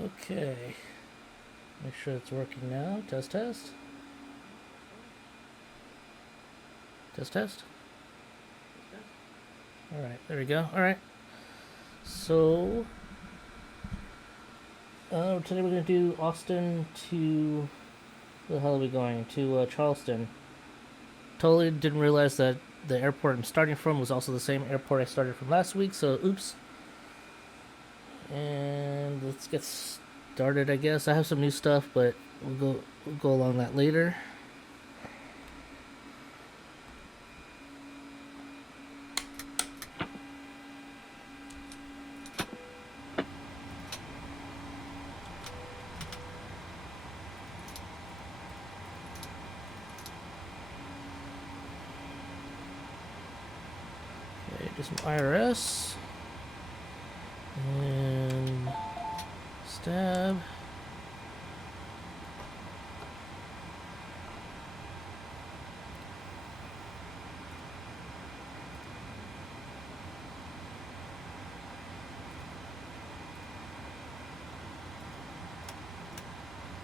Okay. Make sure it's working now. Test, test. Test, test. Alright, there we go. Alright. So, today we're going to do Austin to... Where the hell are we going? To Charleston. Totally didn't realize that the airport I'm starting from was also the same airport I started from last week, so oops. And let's get started, I guess. I have some new stuff, but we'll go along that later. Okay, do some IRS. And stab.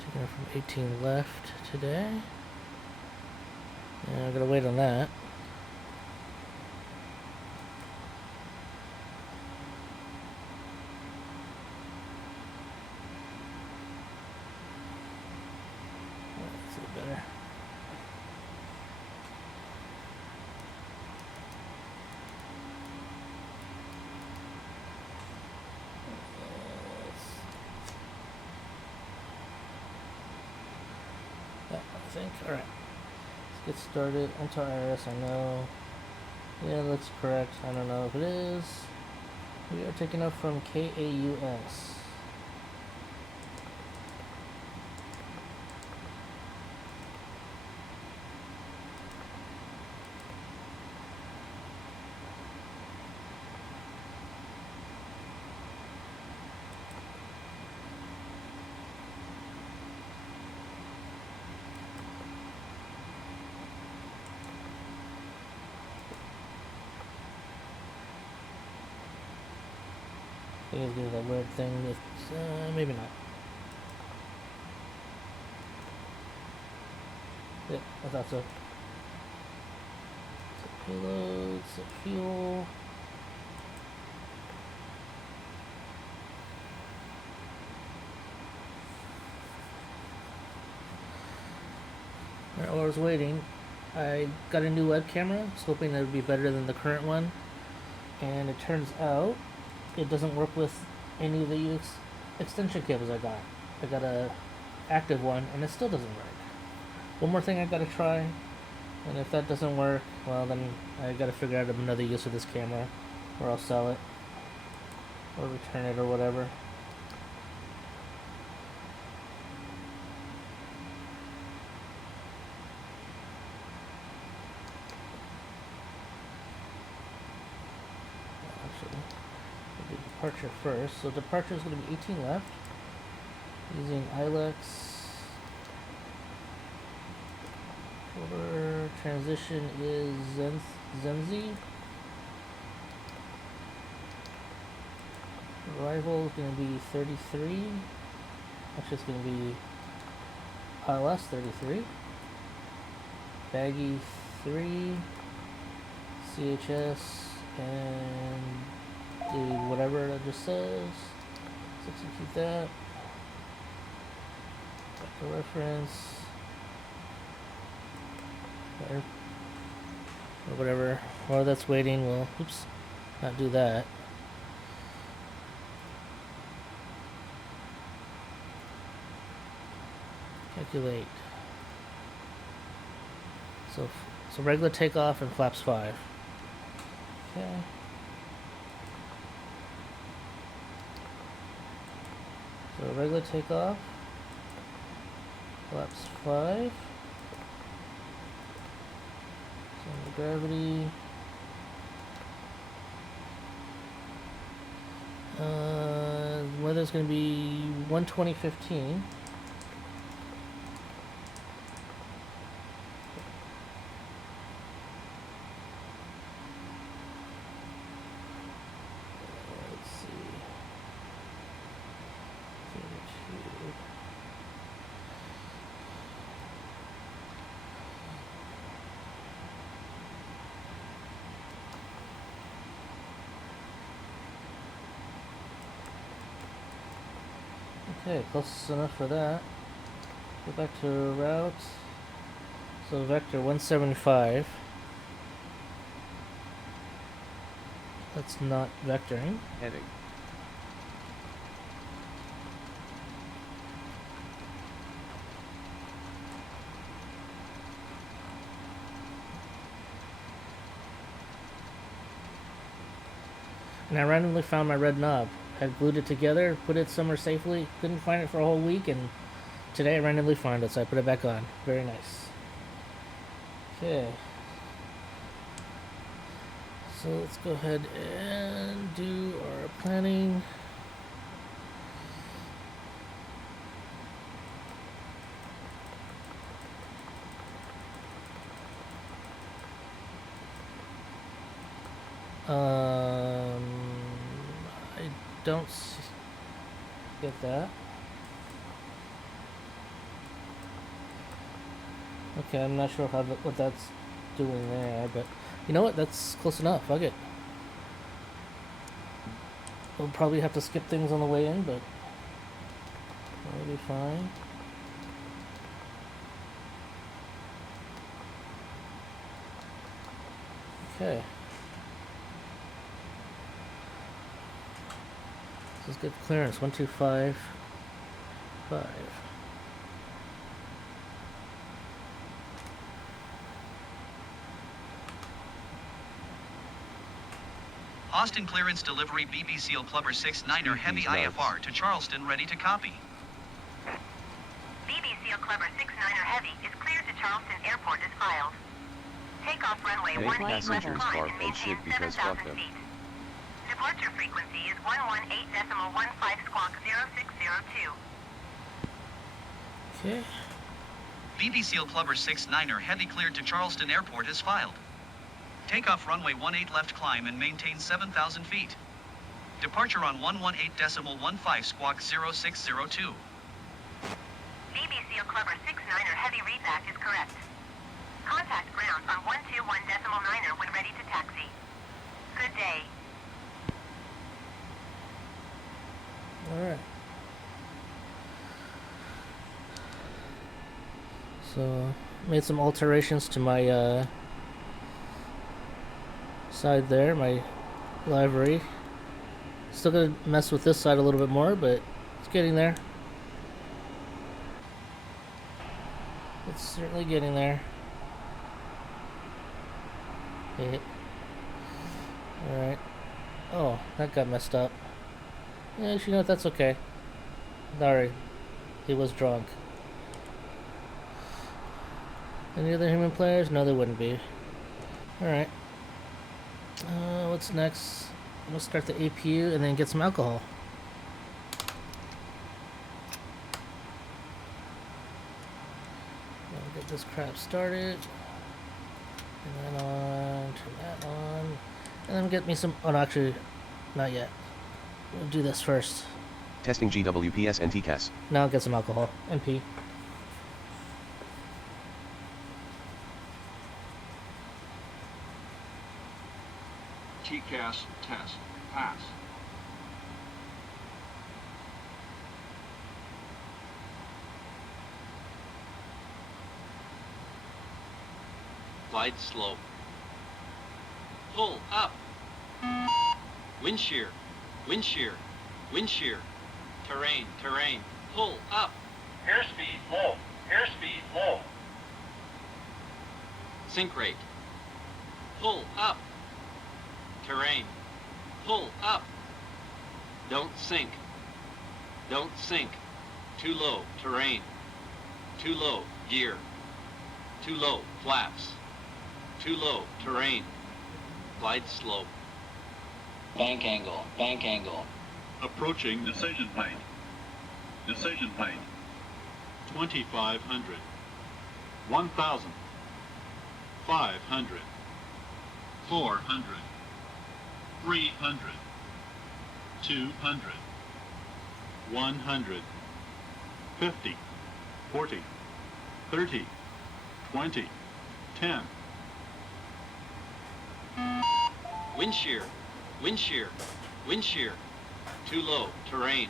Taking it from 18 left today. Yeah, I gotta wait on that. Better. That, I think. Alright. Let's get started. Enter IRS, I know. Yeah, it looks correct. I don't know if it is. We are taking up from KAUS. I think it's gonna do that weird thing with, maybe not. Yeah, I thought so. Set payload, set fuel. Alright, while I was waiting, I got a new web camera. I was hoping that it would be better than the current one. And it turns out it doesn't work with any of the extension cables I got. I got a active one and it still doesn't work. One more thing I gotta try, and if that doesn't work, well then I gotta figure out another use of this camera, or I'll sell it, or return it, or whatever. Departure first. So departure is going to be 18 left. Using ILEX. Over transition is Zenzi. Arrival is going to be 33. Actually, it's going to be ILS 33. Baggy 3. CHS and do whatever that just says. Let's execute that. Back to reference. Or whatever. While that's waiting, we'll not do that. Calculate. So regular takeoff and flaps 5. Okay. So regular takeoff, flaps 5, center gravity, weather's going to be 120.15. Okay, close enough for that. Go back to routes. So vector 175. That's not vectoring. Heading. And I randomly found my red knob. I glued it together, put it somewhere safely, couldn't find it for a whole week, and today I randomly found it, so I put it back on. Very nice. Okay. So let's go ahead and do our planning. I don't get that. Okay, I'm not sure what that's doing there, but you know what? That's close enough. Fuck it. We'll probably have to skip things on the way in, but that'll be fine. Okay. Let's get clearance. 1255. Austin clearance delivery BB Seal Clubber 69er Heavy IFR to Charleston ready to copy. BB Seal Clubber 69er Heavy is cleared to Charleston Airport as filed. Takeoff runway 18 left climb and maintain 7,000 feet. Departure frequency is 118.15 squawk 0602. Okay. BB Seal Clubber 69er Heavy cleared to Charleston Airport as filed. Takeoff runway 18 left climb and maintain 7,000 feet. Departure on 118.15 squawk 0602. BB Seal Clubber 69er Heavy readback is correct. Contact ground on 121.9er when ready to taxi. Good day. Alright. So, made some alterations to my side there, my livery. Still gonna mess with this side a little bit more, but it's getting there. It's certainly getting there. Okay. Alright. Oh, that got messed up. Yeah, you know what, that's okay. Sorry. He was drunk. Any other human players? No, there wouldn't be. Alright. What's next? We'll start the APU and then get some alcohol. I'll get this crap started. Turn that on, turn that on. And then get me some, oh no, actually, not yet. We'll do this first. Testing GWPS and TCAS. Now I'll get some alcohol. NP. TCAS test. Pass. Glide slope. Pull up. Wind shear. Wind shear. Wind shear. Terrain. Terrain. Pull up. Airspeed low. Airspeed low. Sink rate. Pull up. Terrain. Pull up. Don't sink. Don't sink. Too low. Terrain. Too low. Gear. Too low. Flaps. Too low. Terrain. Glide slope. Bank angle. Bank angle. Approaching decision point. Decision point. 2,500. 1,000. 500. 400. 300. 200. 100. 50. 40. 30. 20. 10. Wind shear. Wind shear. Wind shear. Too low. Terrain.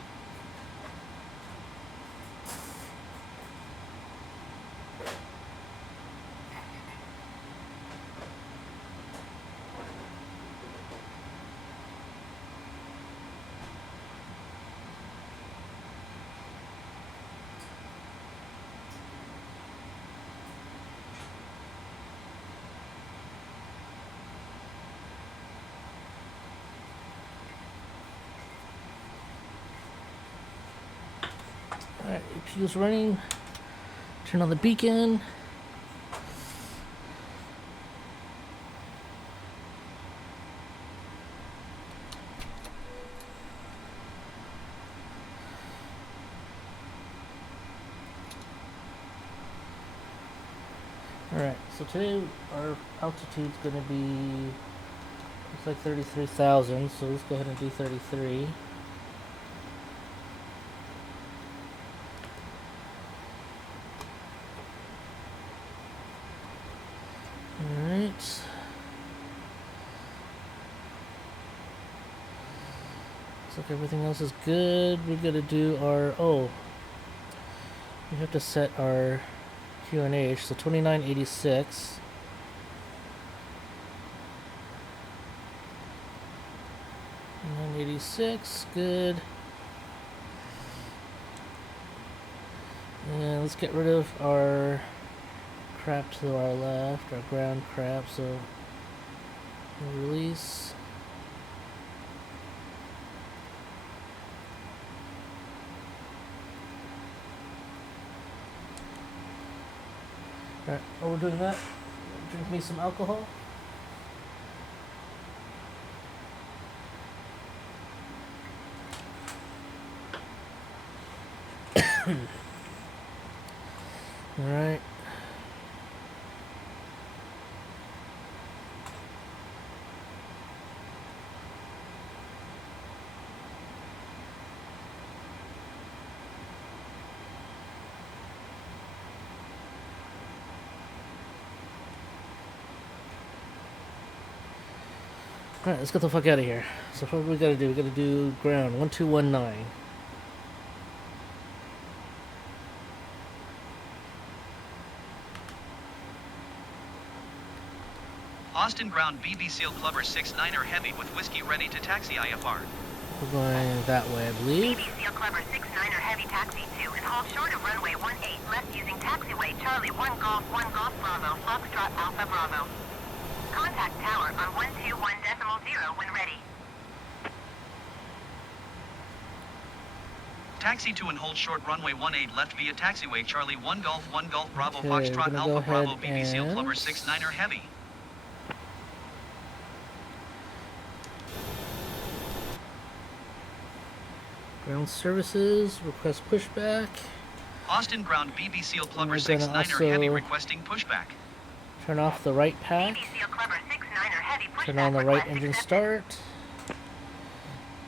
Alright, APU's running. Turn on the beacon. Alright, so today our altitude's going to be, looks like 33,000, so let's go ahead and do 33. Alright. Looks like everything else is good. We're going to do our, we have to set our QNH, so 2986. Good. And let's get rid of our crap to our left, our ground crap, so release. Alright, while we're doing that, drink me some alcohol. Alright. Alright, let's get the fuck out of here. So what we gotta do? We gotta do ground 1219. Austin ground BB Seal Clubber 69er Heavy with whiskey ready to taxi IFR. We're going that way, I believe. BB Seal Clubber 69er Heavy taxi 2 and hold short of runway 18 left using taxiway Charlie 1 Golf Bravo Foxtrot Alpha Bravo. Contact tower on 121.0 when ready. Taxi to and hold short runway 18 left via taxiway Charlie 1 Golf Bravo Okay, Foxtrot we're gonna Alpha go Bravo ahead BB Seal and- Clubber 69er Heavy. Ground services, request pushback. Austin ground BB Seal Clubber We're gonna 69er Heavy also- requesting pushback. Turn off the right pack. BB Seal Clubber 69er Heavy pushback Turn on the right request engine accepted. start.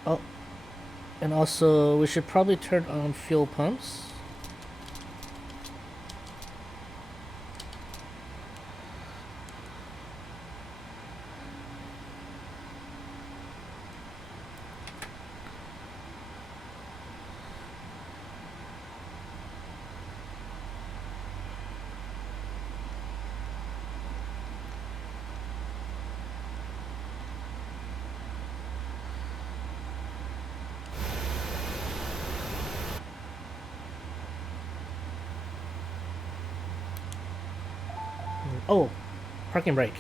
Oh, and also we should probably turn on fuel pumps. Oh, parking brake.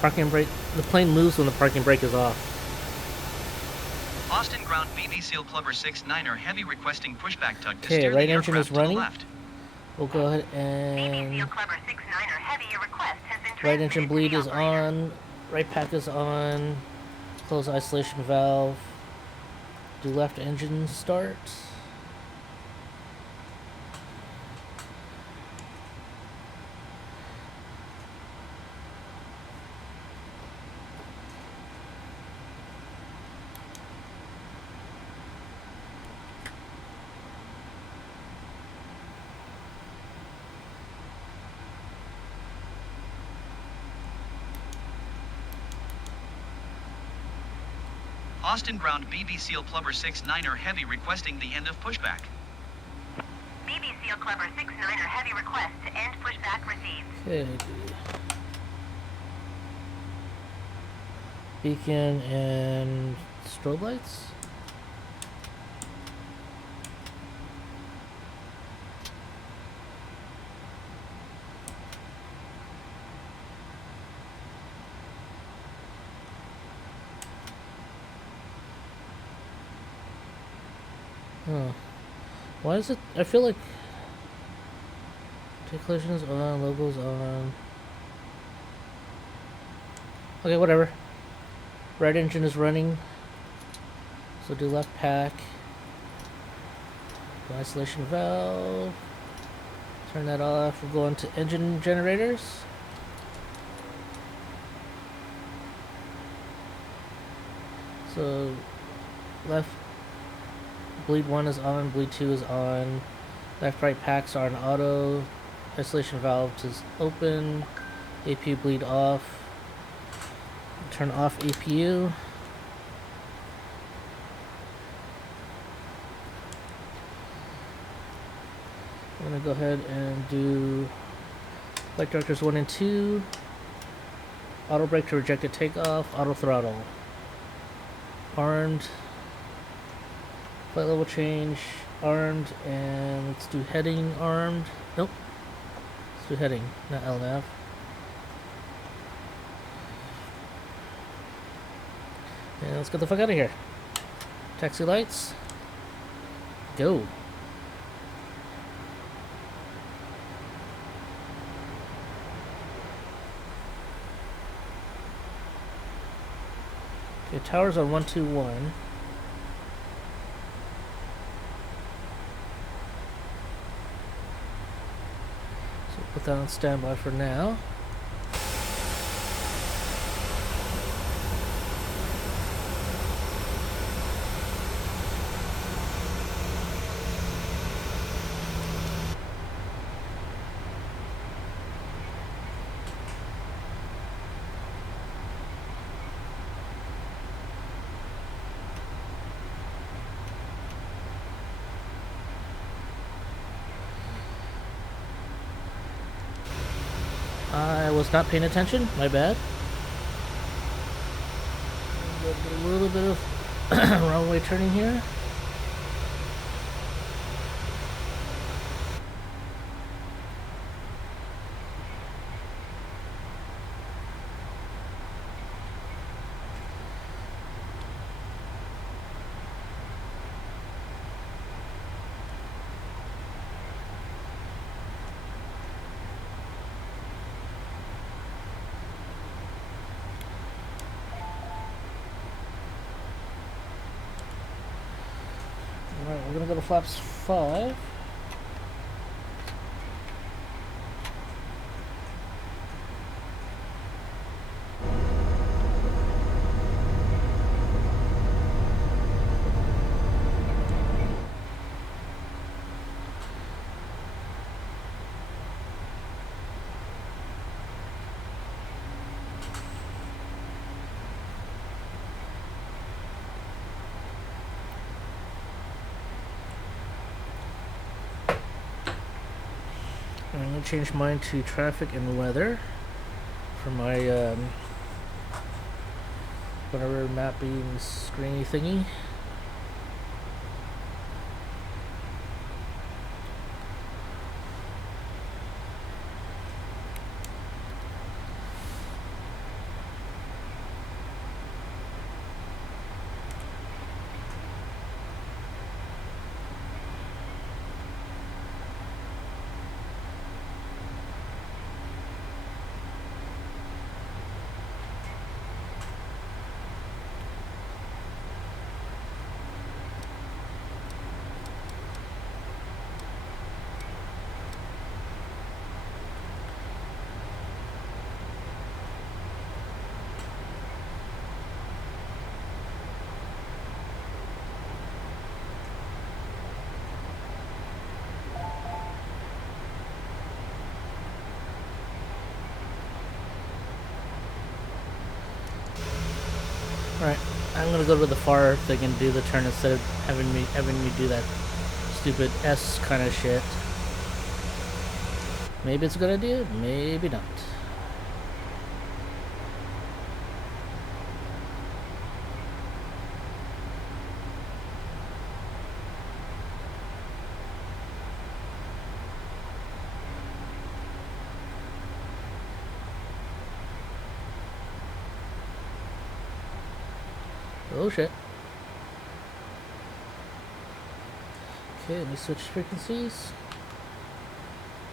Parking brake. The plane moves when the parking brake is off. Austin ground BB Seal Clubber 69er Heavy requesting pushback tug to Okay, steer right the engine aircraft is to the running. left. We'll go ahead BB Seal and Clubber 69er Heavy, your request has been right engine transmitted bleed to is the operator. on. Right pack is on. Close isolation valve. Do left engine start. Austin ground BB Seal Clubber 69er Heavy requesting the end of pushback. BB Seal Clubber 69er Heavy request to end pushback received. Okay. Beacon and strobe lights. Huh. Why is it? I feel like take collisions on, logos on. Okay, whatever. Right engine is running. So do left pack. Do isolation valve. Turn that off. We'll go on to engine generators. So left bleed 1 is on, bleed 2 is on. Left right packs are on auto. Isolation valve is open. APU bleed off. Turn off APU. I'm gonna go ahead and do flight directors 1 and 2. Auto brake to reject a takeoff. Auto throttle. Armed. Flight level change. Armed. And let's do heading armed. Nope. Let's do heading, not LNAV. And let's get the fuck out of here. Taxi lights. Go. Okay, towers on 121. So put that on standby for now. I was not paying attention, my bad. A little bit of wrong way turning here. Alright, we're gonna go to flaps 5. I'm going to change mine to traffic and weather for my whatever mapping screeny thingy. Alright, I'm gonna go to the far thing and do the turn instead of having me do that stupid S kind of shit. Maybe it's a good idea, maybe not. Oh shit. Okay, let me switch frequencies.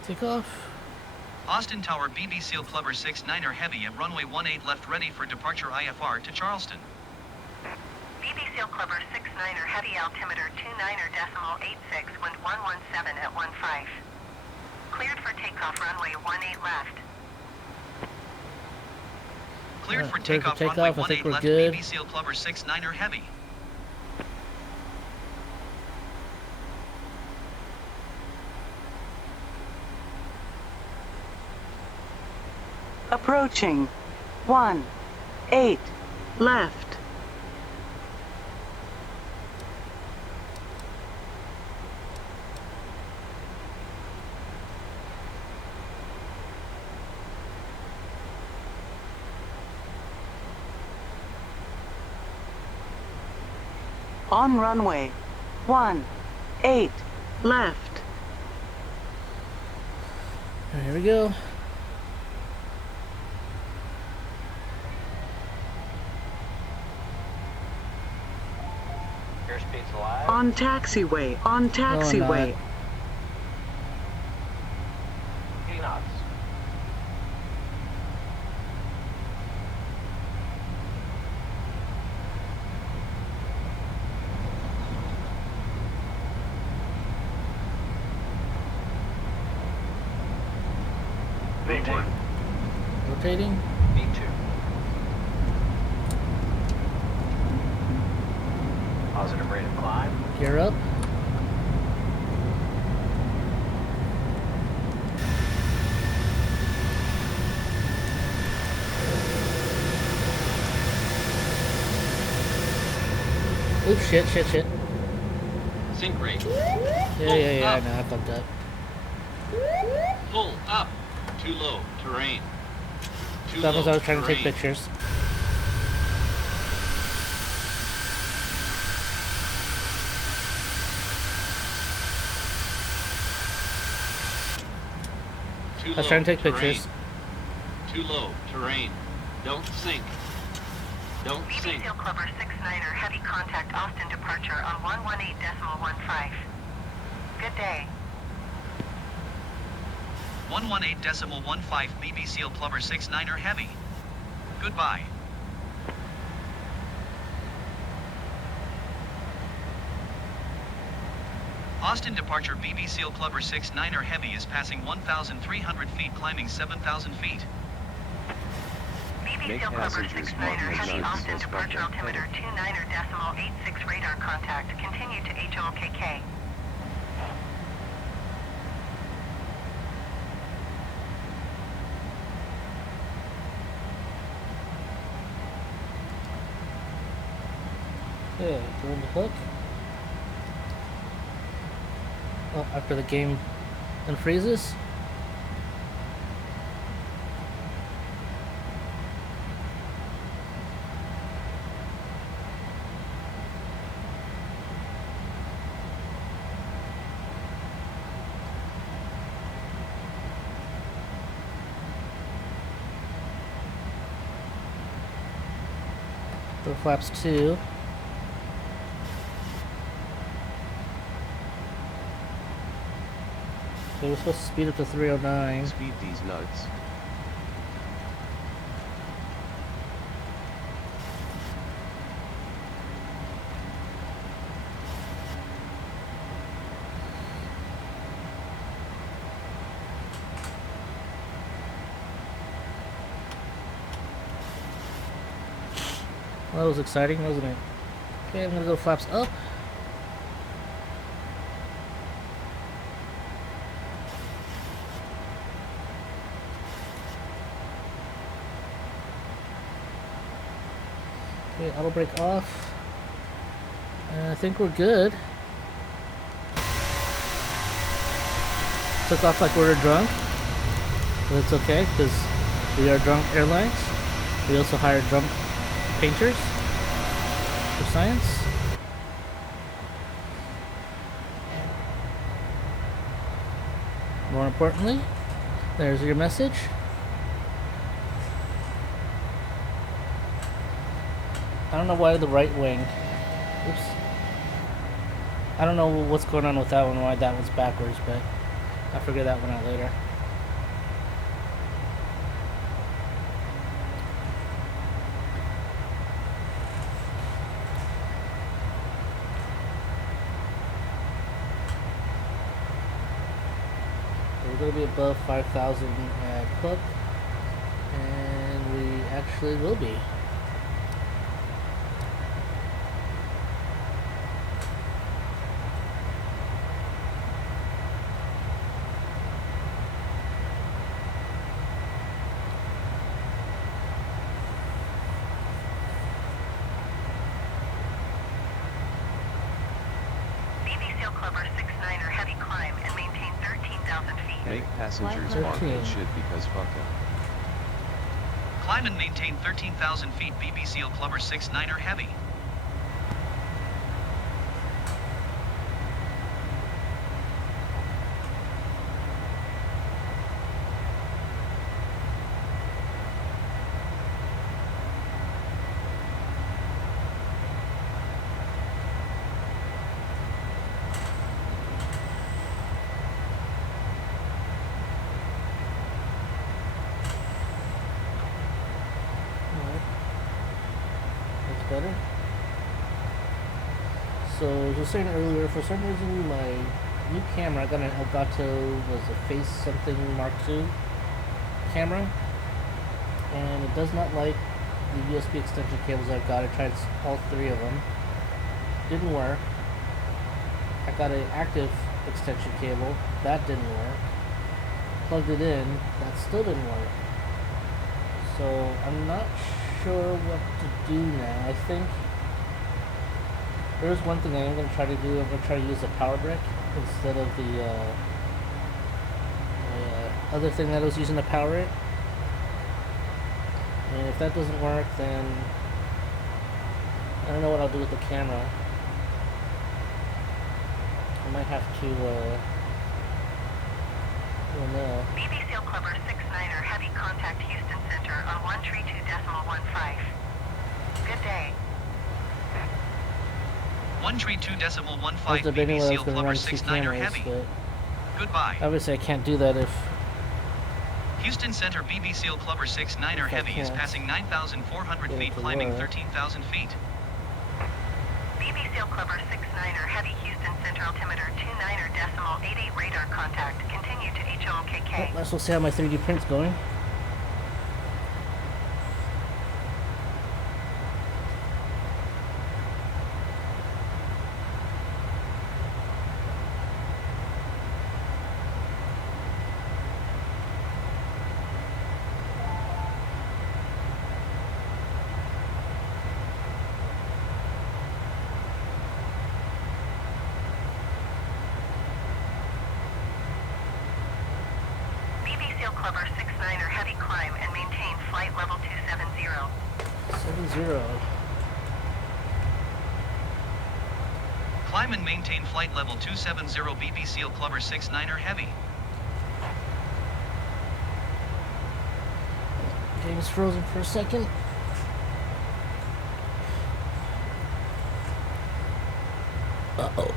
Take off. Austin Tower BB Seal Clubber 69er Heavy at runway 18 left ready for departure IFR to Charleston. BB Seal Clubber 69er Heavy altimeter 29.86, wind 117 at 15. Cleared for takeoff runway 18 left. Cleared for Cleared for takeoff runway takeoff, I think 18 we're left good. BB Seal Clubber 69er Heavy. Approaching 18 left. On runway 18 left. Alright, here we go. Airspeed's alive. On taxiway, on taxiway. 80 knots. V1. Rotating. V2. Positive rate of climb. Gear up. Oops, shit. Sync rate. Yeah, no, I fucked up. Pull up. Too low. Terrain. Too That was low. I was trying to take terrain. pictures. Too I was trying to take low, pictures. terrain. Too low. Terrain. Don't sink. Don't BB sink. Seal Clubber 69er Heavy contact Austin departure on 118.15. Good day. 118.15 BB Seal Clubber 69er Heavy. Goodbye. Austin departure BB Seal Clubber 69er Heavy is passing 1,300 feet, climbing 7,000 feet. BB Make Seal Clubber passengers 69er mark Heavy as Austin notes departure suspect altimeter 29.86 radar contact. Continue to HOKK. Yeah, throw in the hook. Oh, after the game unfreezes. Throw flaps 2. So we're supposed to speed up to 309. Speed these nuts. Well, that was exciting, wasn't it? Okay, I'm gonna go flaps up. Okay, auto brake off. And I think we're good. Took off like we were drunk. But it's okay, because we are drunk airlines. We also hired drunk painters for science. More importantly, there's your message. I don't know why the right wing. Oops. I don't know what's going on with that one, why that one's backwards, but I'll figure that one out later. We're going to be above 5,000 at Hook, and we actually will be. Make passengers park and shit because fuck them. Climb and maintain 13,000 feet. BBC Clubber 69er heavy. Better. So as I was saying earlier, for some reason my new camera, I got an Elgato, was a Face something Mark II camera, and it does not like the USB extension cables I've got. I tried all three of them, didn't work. I got an active extension cable, that didn't work. Plugged it in, that still didn't work. So I'm not sure what to do now. I think there's one thing I am going to try to do. I'm going to try to use a power brick instead of the other thing that I was using to power it. And if that doesn't work, then I don't know what I'll do with the camera. I might have to, I don't know. BBC Clubber 69er heavy contact Houston Center on 132.15. Good day. 132.15 I was debating whether I was BBC going to Clubber run two 69er cameras, heavy. but Goodbye. obviously I can't do that if Houston Center BBC Clubber 69er heavy is passing 9,400 feet, climbing 13,000 feet. BBC Clubber 69er heavy Houston Center altimeter 29.88 radar contact. Continue to HOKK. let's see how my 3D print's going. Clubber 69er heavy climb and maintain flight level 270. 70. Climb and maintain flight level 270 BBC Clubber 69er heavy. Game's frozen for a second. Uh-oh.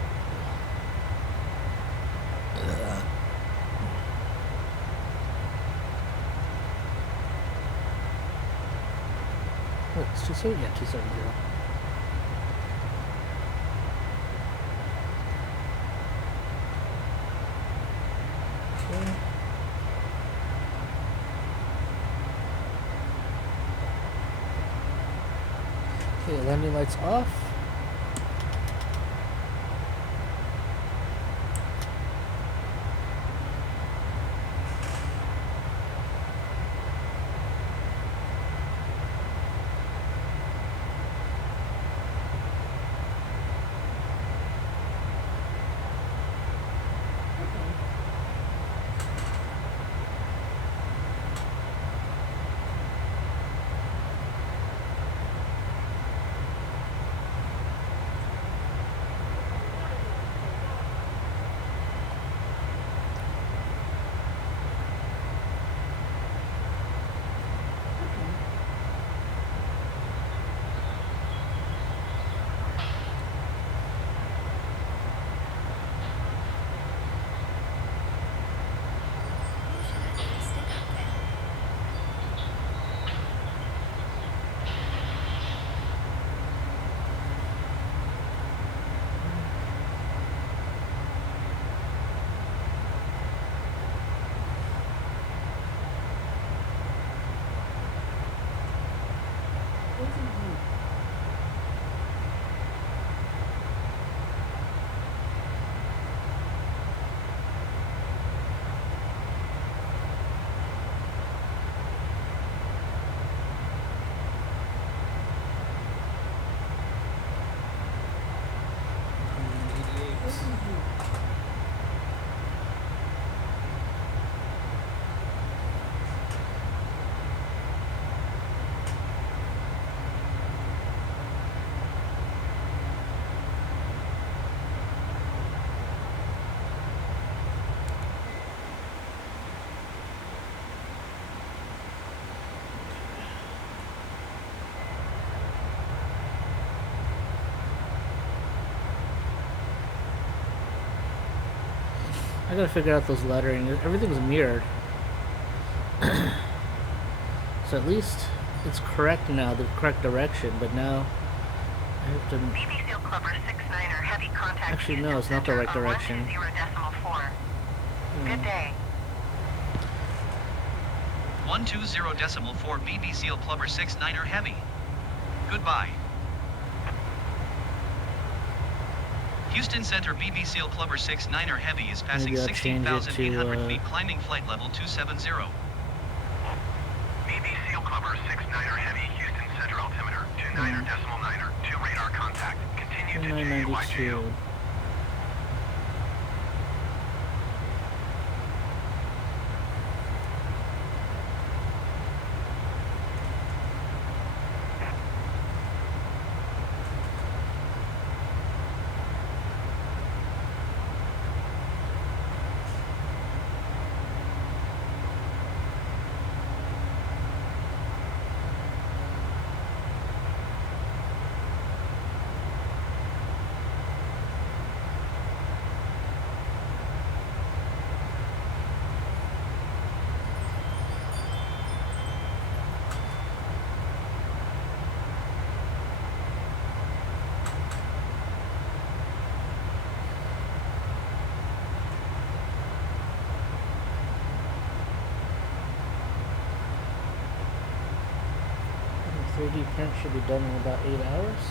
It's 270, yeah, 270. Okay, landing lights off. I gotta figure out those lettering. Everything's mirrored. So at least it's correct now, the correct direction, but now I have to... BB Seal Clubber 6-9er heavy contact. Actually, no, it's not the right direction. 120.4. Good day. 120.4 BB Seal Clubber 6-9er heavy. Goodbye. Houston Center BB Seal Clubber 6-9er heavy is passing 16,800 feet, climbing flight level 270. BB Seal Clubber 6-9er heavy, Houston Center altimeter 29.9er, 2 radar contact. Continue to 992. The 3D print should be done in about 8 hours.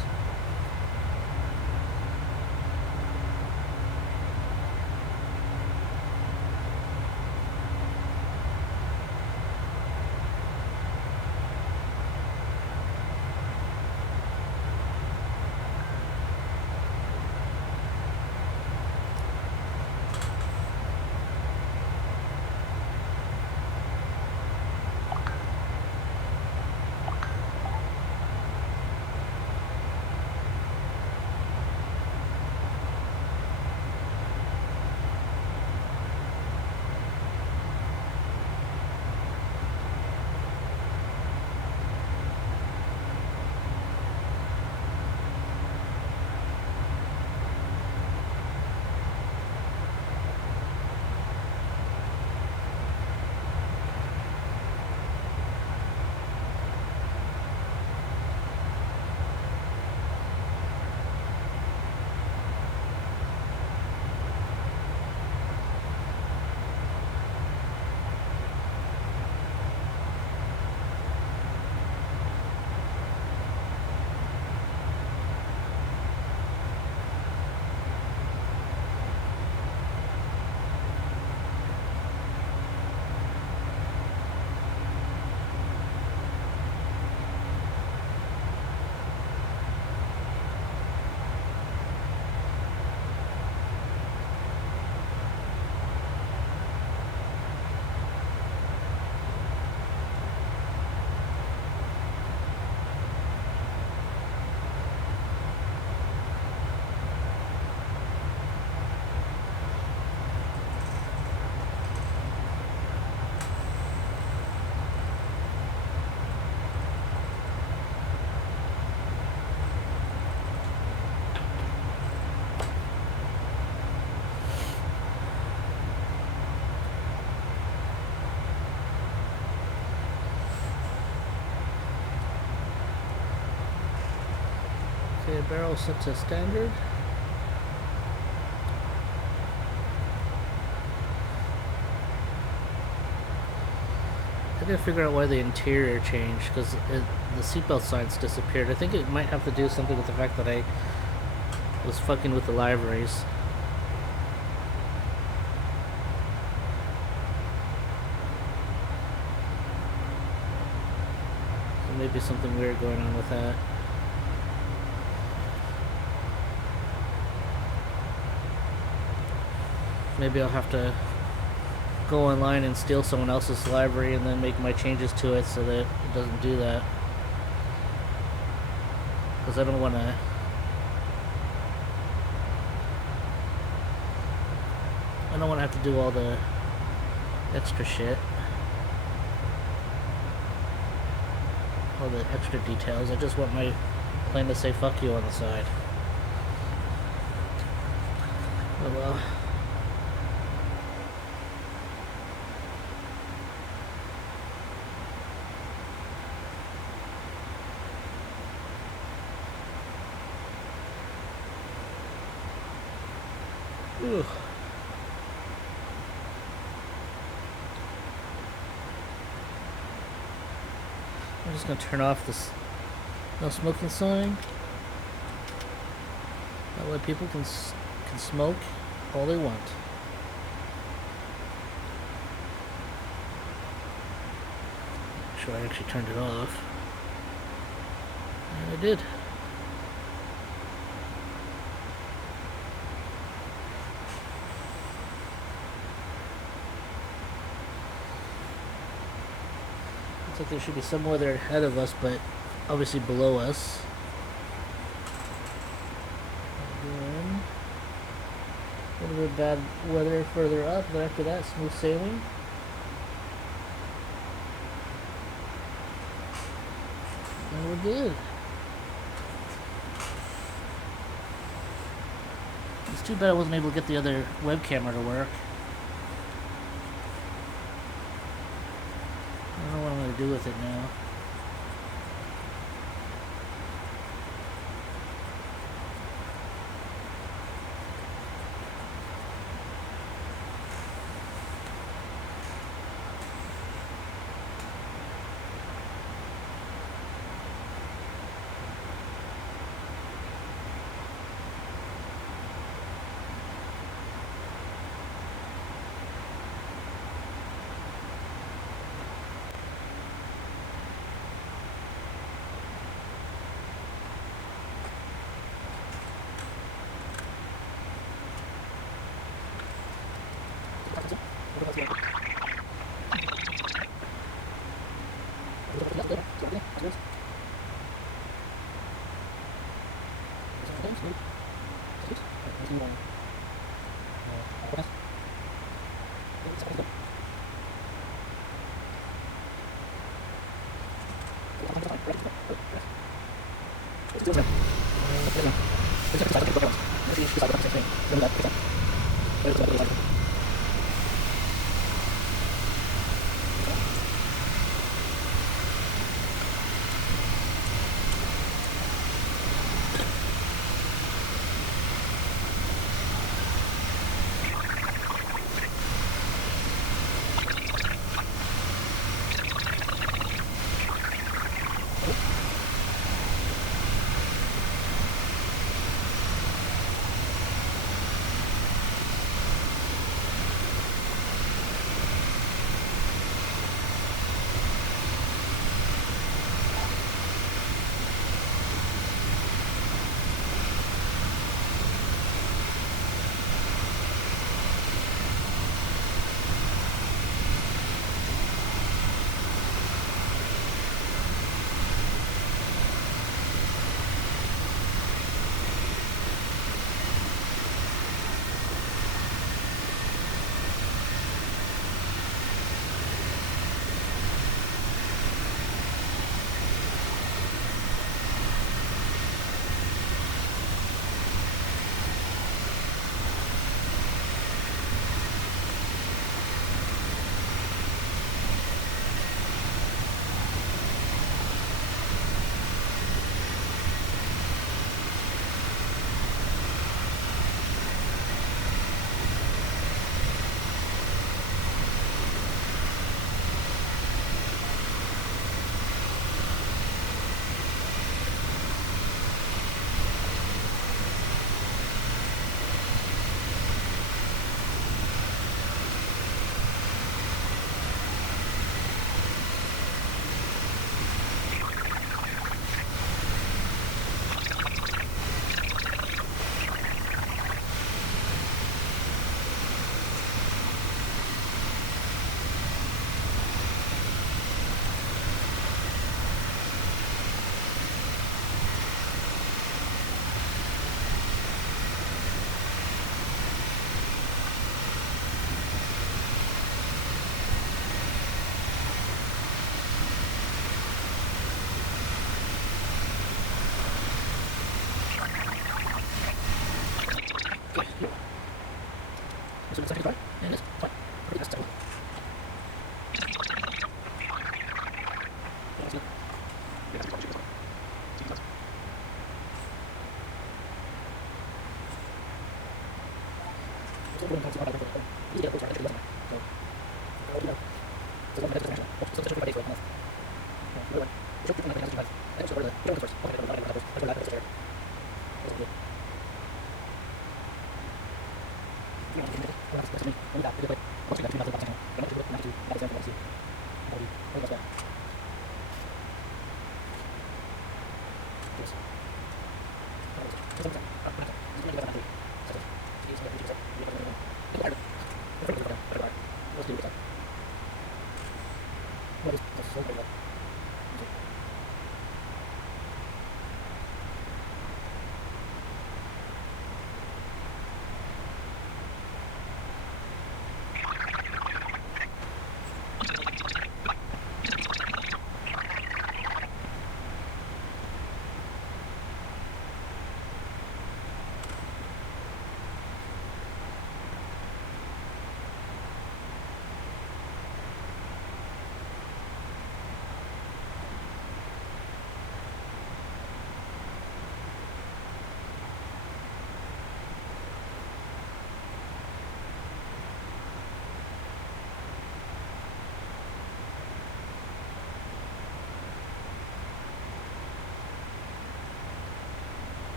Okay, barrel set to standard. I gotta figure out why the interior changed, because the seatbelt signs disappeared. I think it might have to do something with the fact that I was fucking with the liveries. So maybe something weird going on with that. Maybe I'll have to go online and steal someone else's library and then make my changes to it so that it doesn't do that. Because I don't want to... I don't want to have to do all the extra shit. All the extra details. I just want my plane to say fuck you on the side. Oh well. Ugh. I'm just gonna turn off this no smoking sign. That way people can smoke all they want. Make sure I actually turned it off. And I did. Looks like there should be some weather ahead of us, but obviously below us. And then a little bit of bad weather further up, but after that, smooth sailing. And we're good. It's too bad I wasn't able to get the other web camera to work. I don't know what I'm going to do with it now.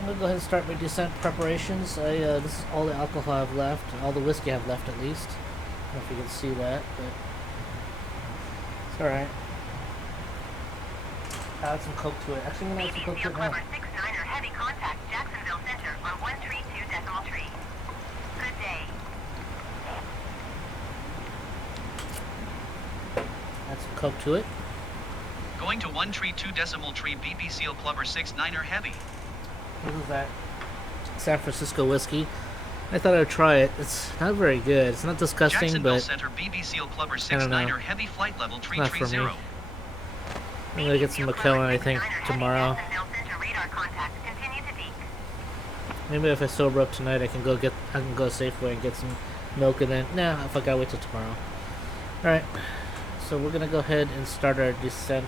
I'm gonna go ahead and start my descent preparations. This is all the alcohol I have left, all the whiskey I have left at least. I don't know if you can see that, but it's alright. Add some coke to it. Actually, I'm gonna add some coke to it now. 69er heavy contact Jacksonville Center on 132.3. Good day. Add some coke to it. Going to 132.3 BP Seal Clubber 69er Heavy. This is that San Francisco whiskey. I thought I'd try it. It's not very good. It's not disgusting, Jacksonville but Center BB Seal Clubber I don't know. 69er Heavy Flight Level Not for me. 330. I'm gonna get some McKellen, I think, tomorrow. Maybe if I sober up tonight, I can go Safeway and get some milk, and then nah, if I gotta wait till tomorrow. All right, so we're gonna go ahead and start our descent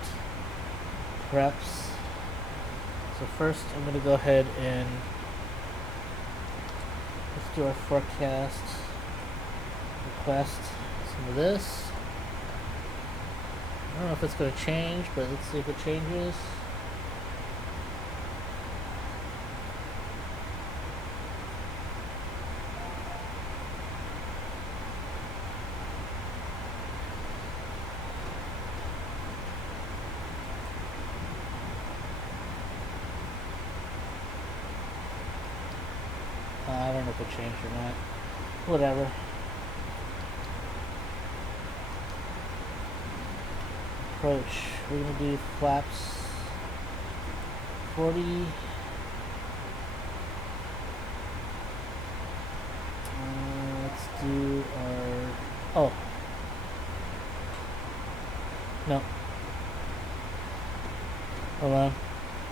preps. So first, I'm gonna go ahead and let's do our forecast. Request some of this. I don't know if it's going to change, but let's see if it changes. I don't know if it changed or not. Whatever. Approach. We're gonna do flaps 40. do our... Oh. No. Hold on.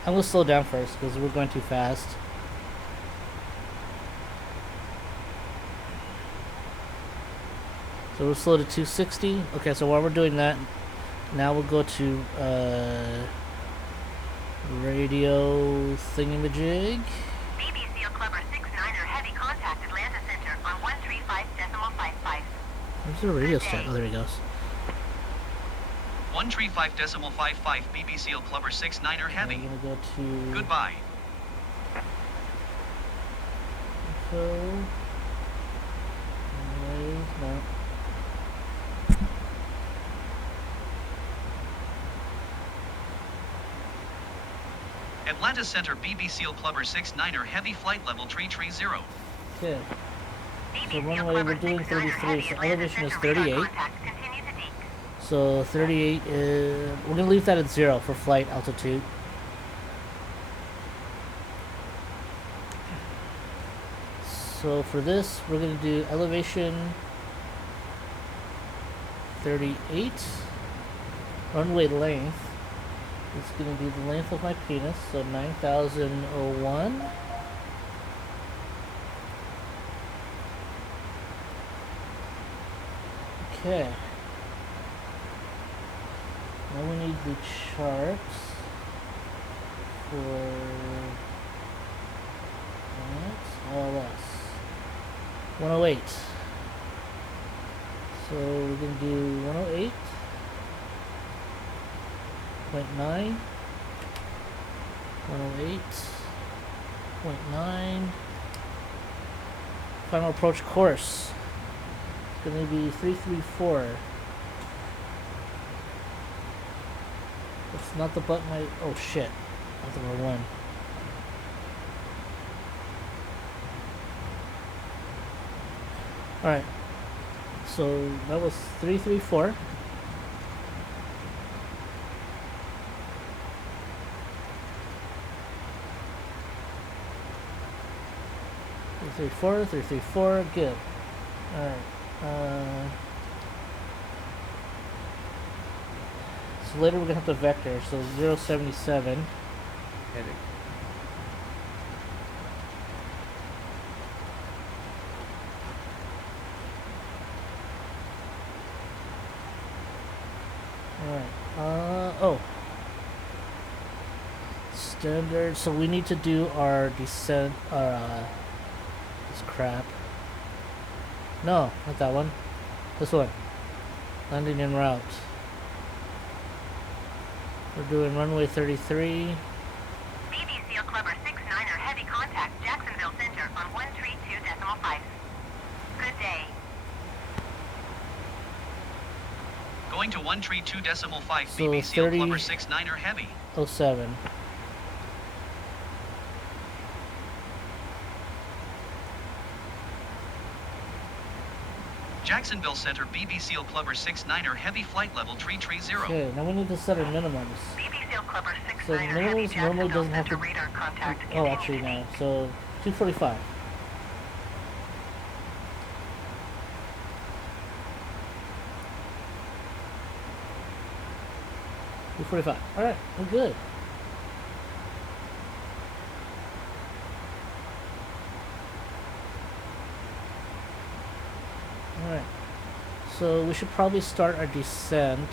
I'm going to slow down first because we're going too fast. So we'll slow to 260. Okay, so while we're doing that, now we'll go to radio thingamajig. BB Seal Clubber 69er heavy contact Atlanta Center on 135.55. Where's the radio set? Oh, there he goes. 135.55 BB Seal Clubber 69er heavy. I'm gonna go to Goodbye. info. No. Atlanta Center BB Seal Clubber 69er heavy flight level 330. Okay. BB So Seal runway Clubber we're doing 69er 33. heavy So Atlanta elevation is Center radar 38. contact. Continue to Deke. So 38 is... We're gonna leave that at 0 for flight altitude. So for this, we're gonna do elevation 38. Runway length. It's gonna be the length of my penis, so 9,001. Okay. Now we need the charts for that. LS 108. So we're gonna do 108. 0.9, 108.9. Final approach course. It's going to be 334. That's not the button I... Oh shit. That's the wrong one. Alright. So that was 334. 334, good. Alright. So later we're gonna have to vector, so 077. Heading. Alright. Oh. Standard, so we need to do our descent, this crap. No, not that one. This one. Landing en route. We're doing runway 33. BB Seal Clubber 69er heavy contact Jacksonville Center on 132.5. Good day. Going to 132.5 So BB Seal 30 Clubber 69er heavy. 07. Jacksonville Center BB Seal Clubber 69er heavy flight level 330. Okay, now we need to set our minimums. BB Seal Clubber So 69er heavy minimums normally Jacksonville doesn't have Center to... radar contact. Oh, Continue actually to no. Deke. So 245. Alright, we're good. Alright. So we should probably start our descent.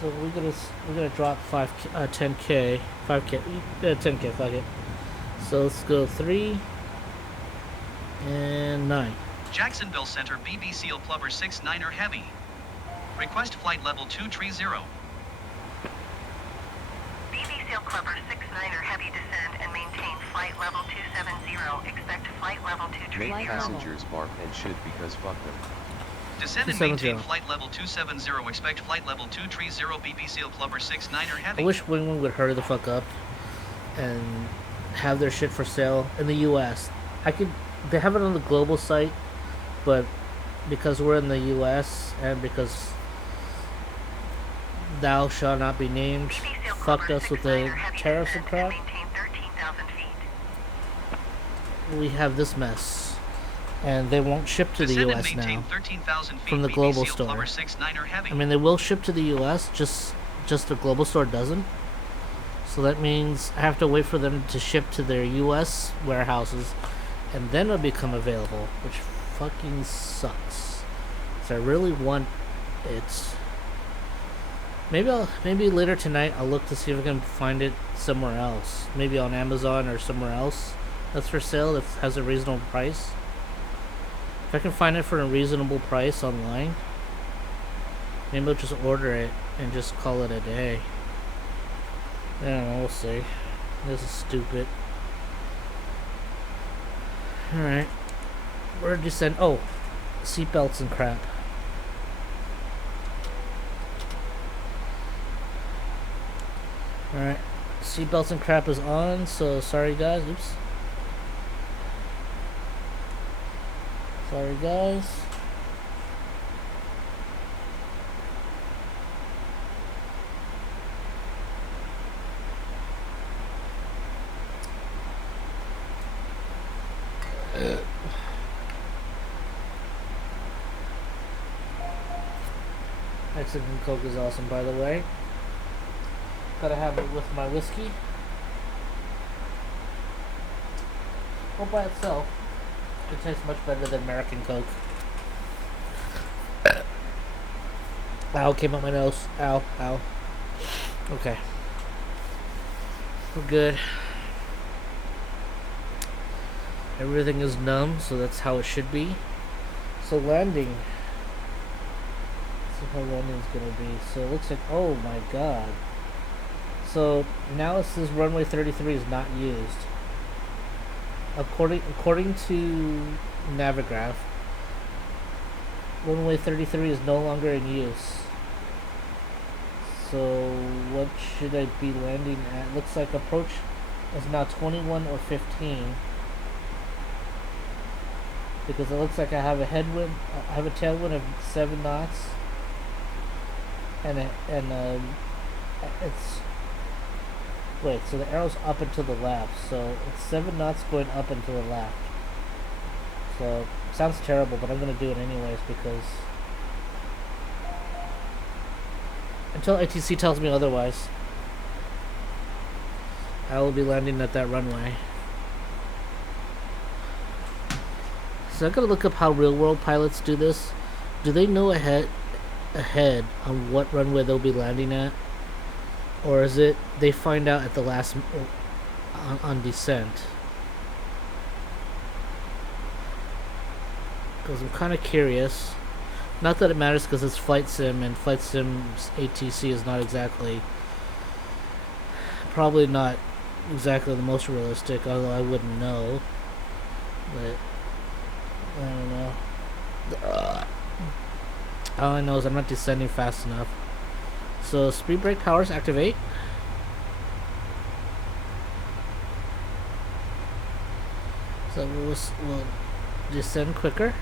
So we're gonna drop 10k, 5k, 10k, 5k. So let's go 3 and 9. Jacksonville Center BB Seal Clubber 69er heavy. Request flight level 230. BB Seal Clubber 69er heavy descend and maintain flight level 270. Expect flight level 230. Make passengers bark and shit because fuck them. Descend and 270. maintain flight level 270. Expect flight level 230 BB Seal Clubber 69er heavy. I wish Winwing would hurry the fuck up and have their shit for sale in the US. They have it on the global site, but because we're in the US and because thou shalt not be named fucked us with the tariffs and crap. Maintain 13,000 feet. We have this mess, and they won't ship to the Descend and US maintain now 13,000 feet. from the global BBC store. Plumber 6-9er heavy. I mean, they will ship to the US, just the global store doesn't. So that means I have to wait for them to ship to their US warehouses, and then it'll become available, which fucking sucks. So I really want it. Maybe later tonight I'll look to see if I can find it somewhere else. Maybe on Amazon or somewhere else that's for sale that has a reasonable price. If I can find it for a reasonable price online, maybe I'll just order it and just call it a day. I don't know, we'll see. This is stupid. Alright. Where did you send? Oh, seatbelts and crap. Alright. Seatbelts and crap is on, so sorry guys. Oops. Sorry guys. Mexican Coke is awesome, by the way. Gotta have it with my whiskey. All by itself, it tastes much better than American Coke. Ow, came up my nose. Ow, ow. Okay. We're good. Everything is numb, so that's how it should be. So landing. Let's see how landing's gonna be. So it looks like, oh my god. So now it says runway 33 is not used. According to Navigraph, runway 33 is no longer in use. So what should I be landing at? Looks like approach is now 21 or 15. Because it looks like I have a headwind, I have a tailwind of 7 knots, and it's wait. So the arrow's up and to the left, so it's 7 knots going up and to the left. So it sounds terrible, but I'm gonna do it anyways because until ATC tells me otherwise, I will be landing at that runway. So I gotta look up how real world pilots do this. Do they know ahead on what runway they'll be landing at, or is it they find out at the last on descent? Because I'm kind of curious. Not that it matters because it's flight sim, and flight sim's ATC is not exactly, probably not exactly the most realistic, although I wouldn't know. But I don't know. All I know is I'm not descending fast enough. So speed brake powers activate. So we'll descend quicker.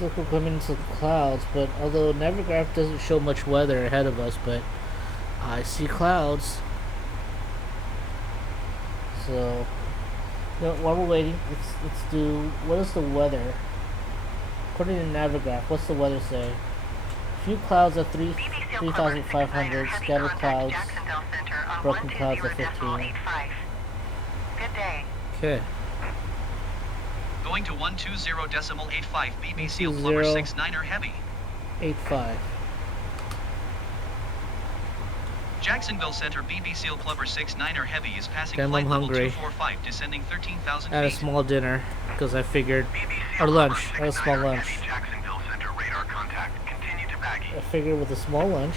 Looks like we're coming into the clouds, but although Navigraph doesn't show much weather ahead of us, but I see clouds. So, you know, while we're waiting, let's do, what is the weather? According to Navigraph, what's the weather say? Few clouds at 3,500, scattered clouds, broken clouds at 15. Good day. Okay. Going to 120.85 BBC Plumber 6-9er heavy. 85. Jacksonville Center BBC Plumber 6-9er heavy is passing Damn, flight I'm level hungry. 245, descending 13,000 I had a feet. small dinner because I figured, or lunch. I had a small lunch. Jacksonville Center radar contact. Continue to baggy. I figured with a small lunch,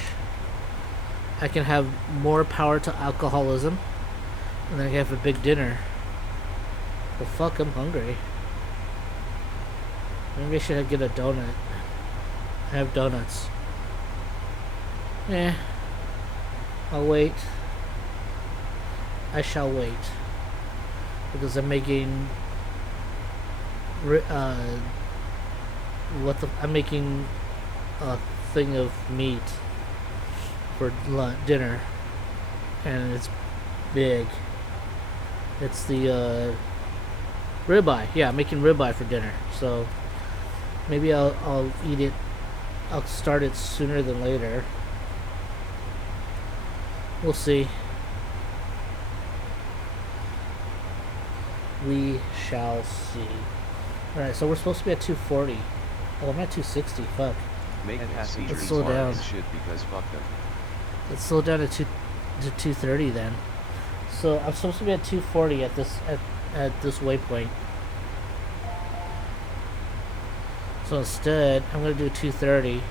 I can have more power to alcoholism, and then I can have a big dinner. But fuck, I'm hungry. Maybe I should get a donut. I have donuts. Eh. I'll wait. I shall wait. Because I'm making I'm making a thing of meat for dinner, and it's big. It's the ribeye. Yeah, I'm making ribeye for dinner. So maybe I'll eat it. I'll start it sooner than later. We'll see. We shall see. Alright, so we're supposed to be at 240. Oh, I'm at 260. Fuck. Make passengers Let's slow park down. and shit because fuck them. Let's slow down to 230 then. So I'm supposed to be at 240 at this waypoint. So instead, I'm gonna do 230.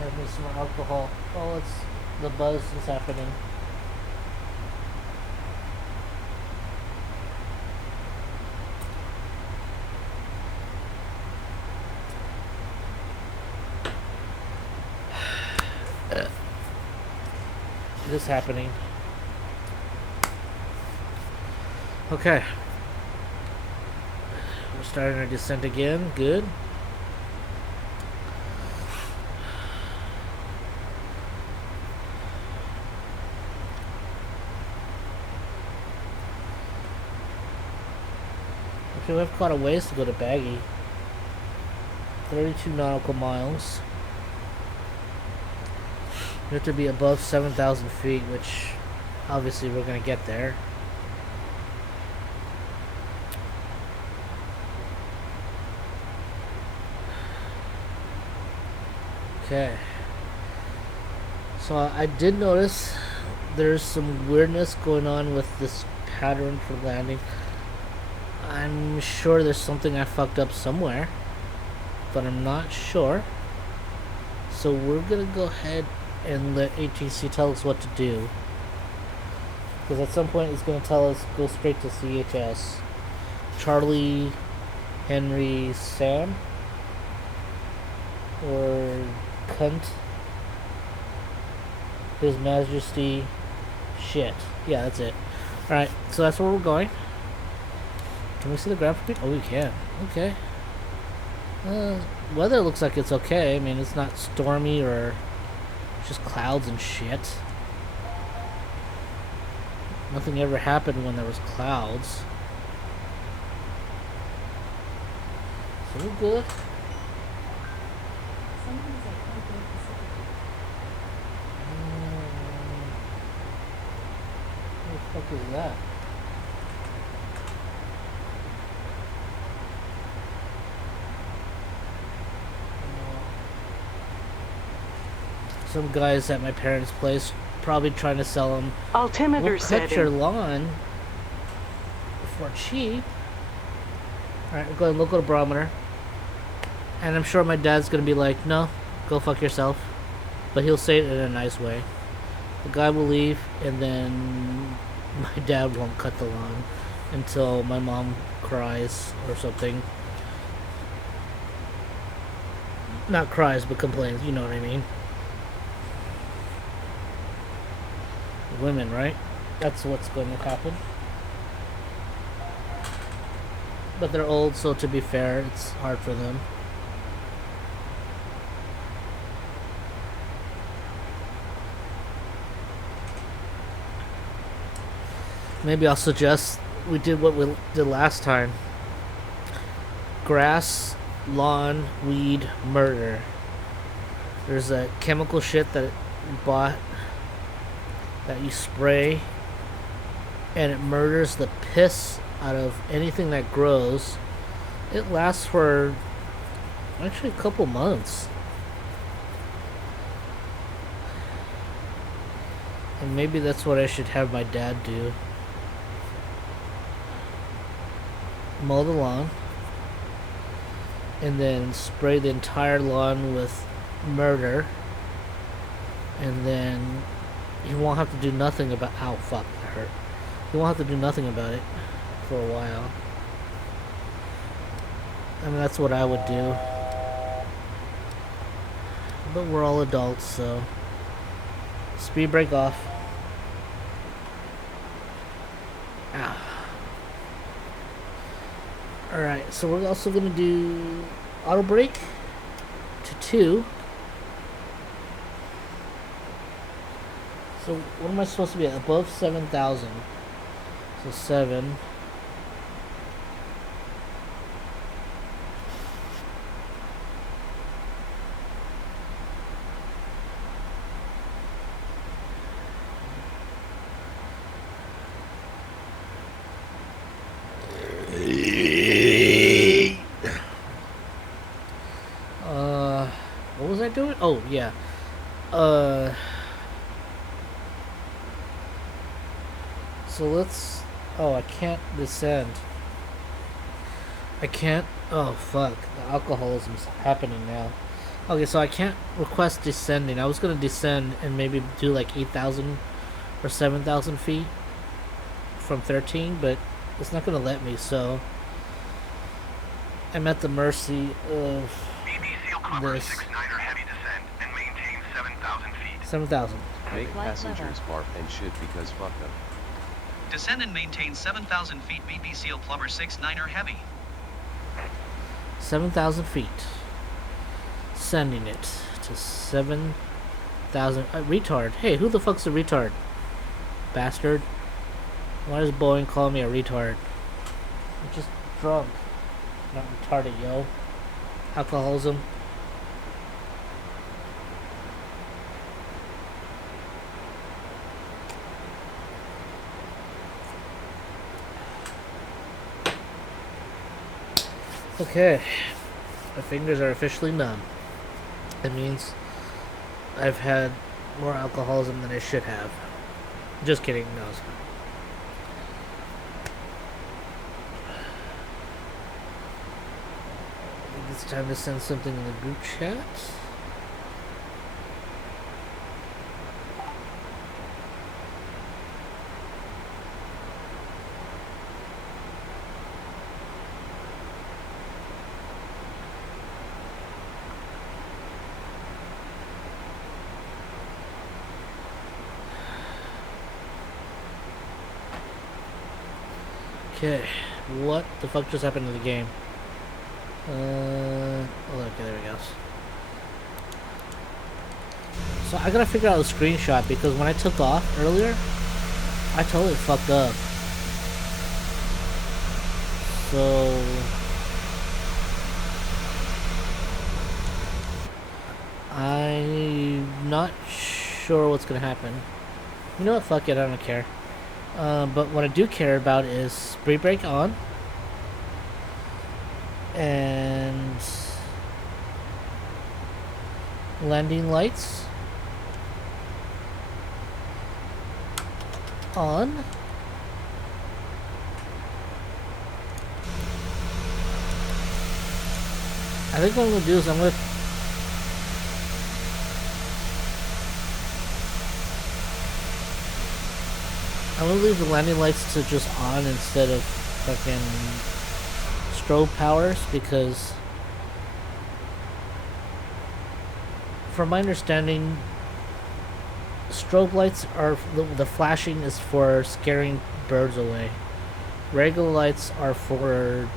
Have me some more alcohol. Oh, it's the buzz is happening. It is happening. Okay. We're starting our descent again. Good. Okay, we have quite a ways to go to Baggy. 32 nautical miles. We have to be above 7,000 feet, which obviously we're going to get there. Okay. So I did notice there's some weirdness going on with this pattern for landing. I'm sure there's something I fucked up somewhere, but I'm not sure. So we're going to go ahead and let ATC tell us what to do, because at some point it's going to tell us go straight to CHS. Charlie, Henry, Sam, or Cunt, His Majesty, shit. Yeah, that's it. Alright, so that's where we're going. Can we see the ground speed? Oh, we can. Okay. Weather looks like it's okay. I mean, it's not stormy or just clouds and shit. Nothing ever happened when there was clouds. So we're good. What the fuck is that? Some guys at my parents' place probably trying to sell them. Altimeter We'll cut setting. your lawn for cheap. Alright, we're going local barometer. And I'm sure my dad's gonna be like, no, go fuck yourself. But he'll say it in a nice way. The guy will leave, and then my dad won't cut the lawn until my mom cries or something. Not cries, but complains, you know what I mean. Women, right? That's what's going to happen. But they're old, so to be fair, it's hard for them. Maybe I'll suggest we did what we did last time. Grass, lawn, weed, murder. There's a chemical shit that you bought that you spray, and it murders the piss out of anything that grows. It lasts for actually a couple months. And maybe that's what I should have my dad do. Mow the lawn, and then spray the entire lawn with murder, and then you won't have to do nothing about... Ow, fuck, that hurt. You won't have to do nothing about it for a while. I mean, that's what I would do. But we're all adults, so... Speed brake off. Ow. Alright, so we're also going to do auto brake to 2. So what am I supposed to be at? Above 7,000. So 7. What was I doing? Oh, yeah. So let's... Oh, I can't descend. I can't... Oh, fuck. The alcoholism's happening now. Okay, so I can't request descending. I was gonna descend and maybe do like 8,000 or 7,000 feet from 13, but it's not gonna let me, so... I'm at the mercy of... Clubber 6-9er heavy descend and maintain 7,000 feet. 7,000. Make passengers barf and shit because fuck them. Descend and maintain 7,000 feet. BB Seal Plumber 6-9er heavy. 7,000 feet. Sending it to 7,000. Retard. Hey, who the fuck's a retard? Bastard. Why does Boeing call me a retard? I'm just drunk. Not retarded, yo. Alcoholism. Okay, my fingers are officially numb. That means I've had more alcoholism than I should have. Just kidding, no. It's fine. I think it's time to send something in the group chat. Okay, what the fuck just happened to the game? Oh, okay, there we go. So I gotta figure out a screenshot because when I took off earlier, I totally fucked up. So... I'm not sure what's gonna happen. You know what, fuck it, I don't care. But what I do care about is speed brake on and landing lights on. I think what I'm gonna do is I'm gonna leave the landing lights to just on instead of fucking strobe powers because from my understanding strobe lights are the flashing is for scaring birds away. Regular lights are for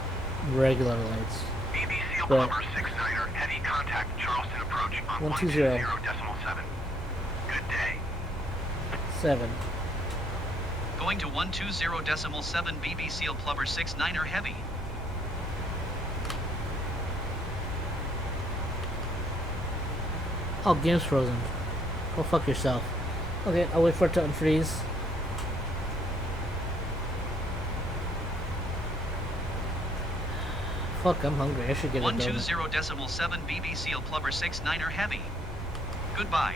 regular lights. BB Seal Plumber 6-9er heavy contact Charleston approach on 120.7. Good day. 7. Going to 120.7 BB Seal Plumber 6-9er heavy. Oh, game's frozen. Go fuck yourself. Okay, I'll wait for it to unfreeze. Fuck, I'm hungry. I should get a donut. 120.7 BB Seal Plumber 6-9er heavy. Goodbye.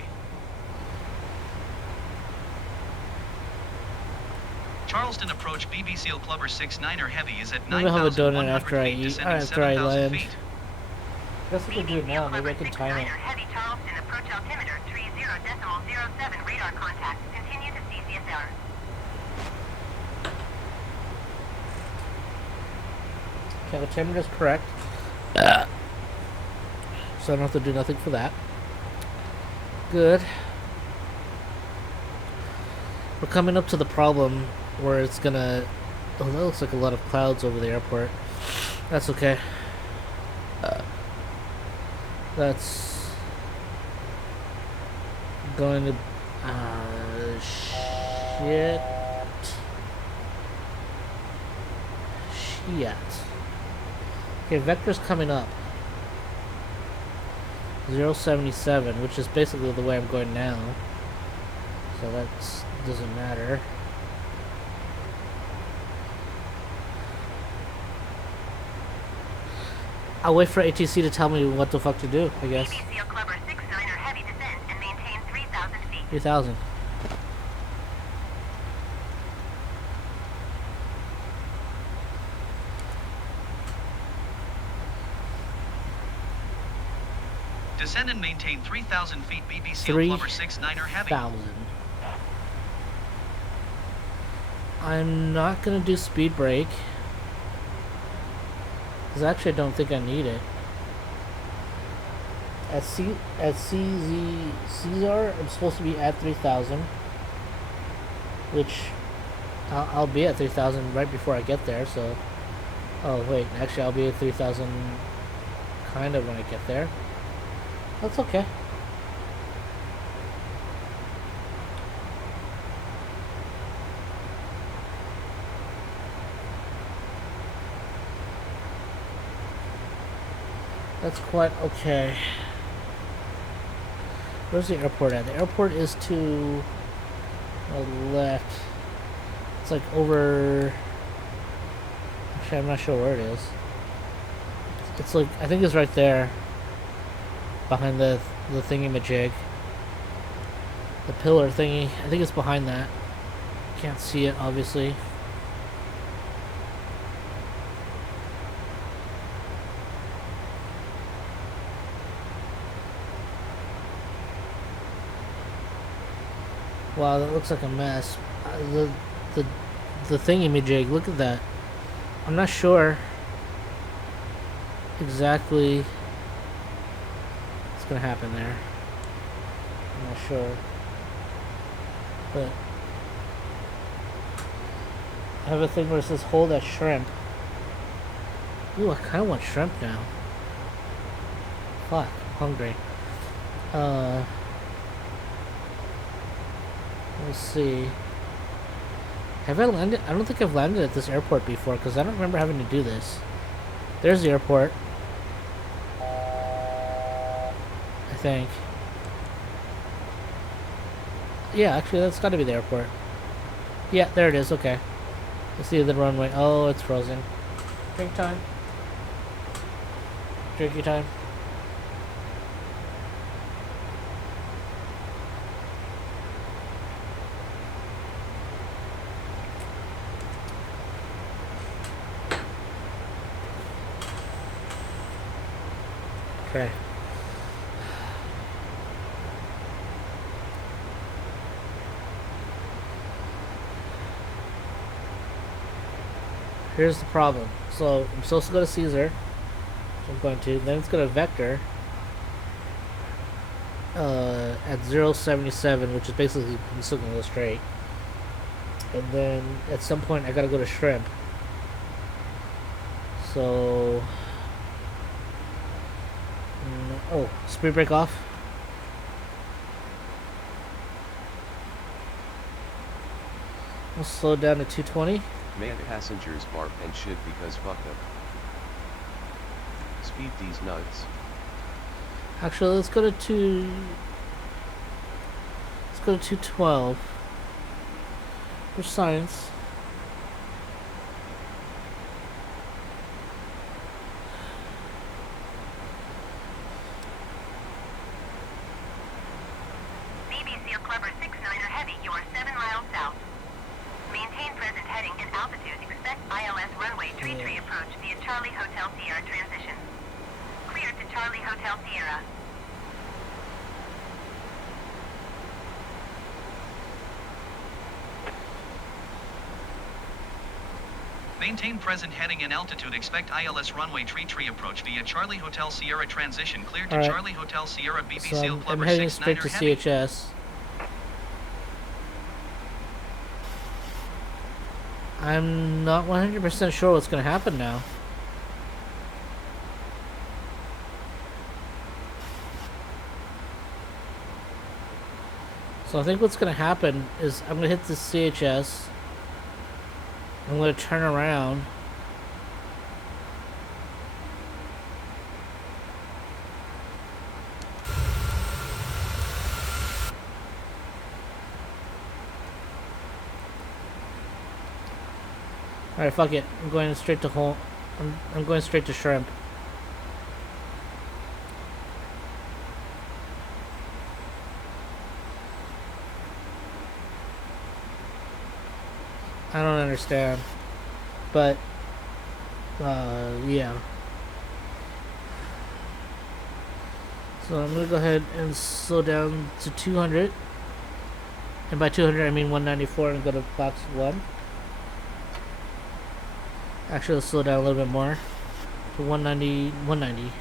Charleston approach BB Seal Plumber 6-9er heavy is at Maybe I'll have a donut 9,100 after I feet, eat. descending After I 7,000 land. feet. I guess I can do it now. Maybe I can time it. Heavy Charleston approach altimeter 30.07 radar contact. Continue to CCSR. Okay, the timer is correct. So I don't have to do nothing for that. Good. We're coming up to the problem where it's gonna... Oh, that looks like a lot of clouds over the airport. That's okay. That's going to shit. Okay, vector's coming up. 077, which is basically the way I'm going now. So that doesn't matter. I'll wait for ATC to tell me what the fuck to do, I guess. BBC Clubber 6-9er heavy descent and maintain 3,000 feet. 3,000. Descend and maintain 3,000 feet. BBC Clubber 6-9er heavy. 3,000. I'm not gonna do speed brake. Because actually I don't think I need it. At Caesar, I'm supposed to be at 3,000. Which, I'll be at 3,000 right before I get there, so... Oh wait, actually I'll be at 3,000 kind of when I get there. That's okay. That's quite okay. Where's the airport at? The airport is to the left. It's like over... Actually, I'm not sure where it is. It's like, I think it's right there. Behind the thingy-majig. The pillar thingy. I think it's behind that. Can't see it, obviously. Wow, that looks like a mess. The thingy-majig, look at that. I'm not sure exactly what's gonna happen there. I'm not sure. But I have a thing where it says hold that shrimp. Ooh, I kinda want shrimp now. Fuck, I'm hungry. Let's see. Have I landed? I don't think I've landed at this airport before because I don't remember having to do this. There's the airport. I think. Yeah, actually that's gotta be the airport. Yeah, there it is, okay. Let's see the runway. Oh, it's frozen. Drink time. Drinky time. Okay. Here's the problem. So I'm supposed to go to Caesar, which I'm going to. Then it's going to vector at 077, which is basically I'm still going to go straight. And then at some point I got to go to shrimp. So. Oh, speed brake off. We'll slow down to 220. Man, passengers barf and shit because fuck them. Speed these nuts. Actually, let's go to 212. For science. BBC Clubber 6-9er heavy, you are 7 miles south. Maintain present heading and altitude. Expect ILS runway tree approach via Charlie Hotel Sierra transition. Clear to Charlie Hotel Sierra. Maintain present heading and altitude. Expect ILS runway tree approach via Charlie Hotel Sierra transition. Cleared to Charlie Hotel Sierra. BBC So I'm Clubber heading 6-9er straight to heavy. CHS. I'm not 100% sure what's going to happen now. So I think what's going to happen is I'm going to hit the CHS. I'm going to turn around. Alright, fuck it. I'm going straight to home. I'm going straight to shrimp. I don't understand. But, yeah. So I'm going to go ahead and slow down to 200. And by 200 I mean 194 and go to box 1. Actually, let's slow down a little bit more to 190. 190.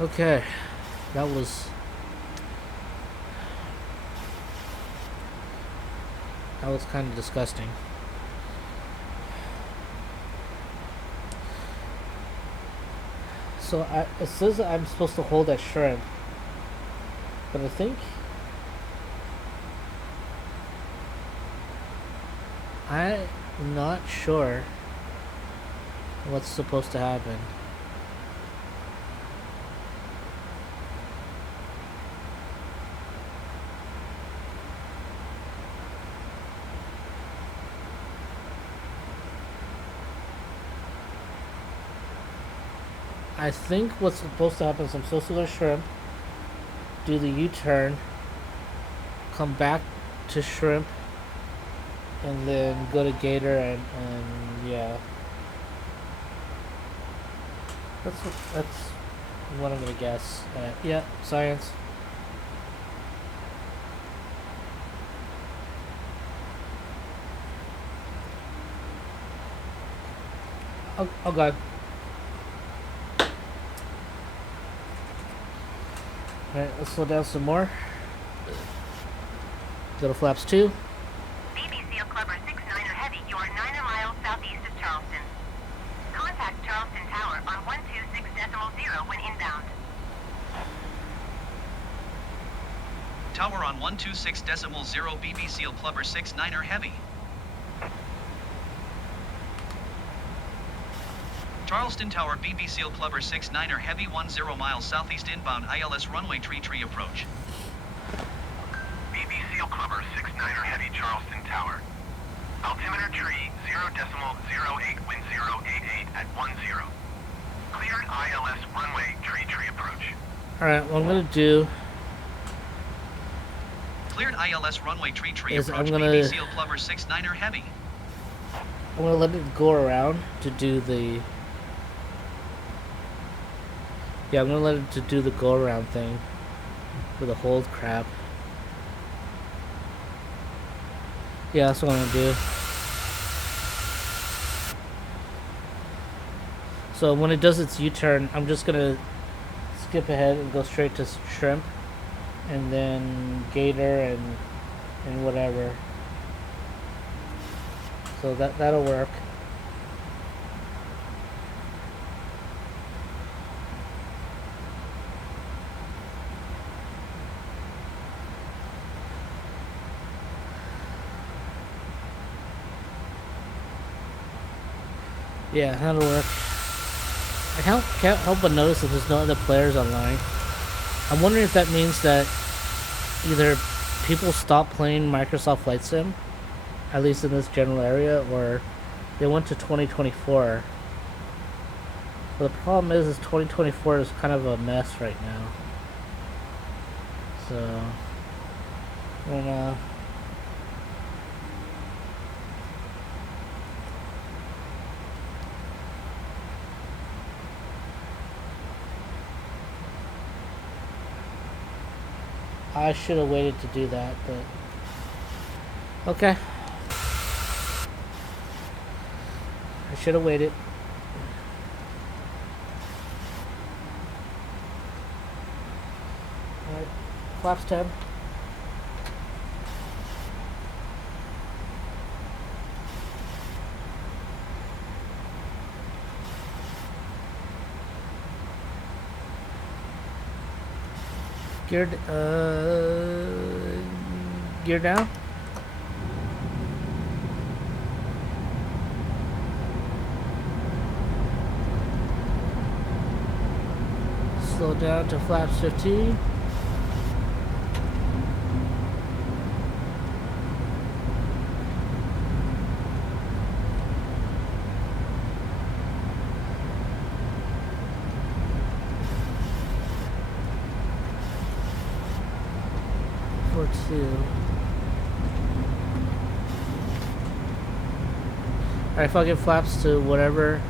Okay, that was kind of disgusting. So it says that I'm supposed to hold that shrimp, but I think I'm not sure what's supposed to happen. I think what's supposed to happen is I'm supposed to go to shrimp, do the U-turn, come back to shrimp, and then go to gator and yeah. That's what I'm gonna guess. Yeah, science. Oh god. Alright, let's slow down some more. Go to flaps 2. BBC Clubber 69er Heavy, you are 9 miles southeast of Charleston. Contact Charleston Tower on 126.0 when inbound. Tower on 126.0 BBC Clubber 69er Heavy. Charleston Tower BBC Clubber 69er Heavy 10 miles southeast inbound ILS runway tree approach. BBC Clubber 69er Heavy Charleston Tower. Altimeter tree 0.08 wind 088 at 10. Cleared ILS runway tree approach. Alright, what I'm gonna do Cleared ILS runway tree is approach. BBC Clubber 69er Heavy. I'm gonna let it go around to do the I'm gonna let it to do the go around thing with the hold crap. Yeah, that's what I'm gonna do. So when it does its U-turn, I'm just gonna skip ahead and go straight to shrimp, and then gator and whatever. So that'll work. Yeah, that'll work. I can't help but notice that there's no other players online. I'm wondering if that means that either people stop playing Microsoft Flight Sim, at least in this general area, or they went to 2024. But the problem is 2024 is kind of a mess right now. So, I don't know. I should have waited to do that, but okay. I should have waited. Alright. Flaps 10. Gear down. Slow down to flaps 15. Alright, fucking flaps to whatever.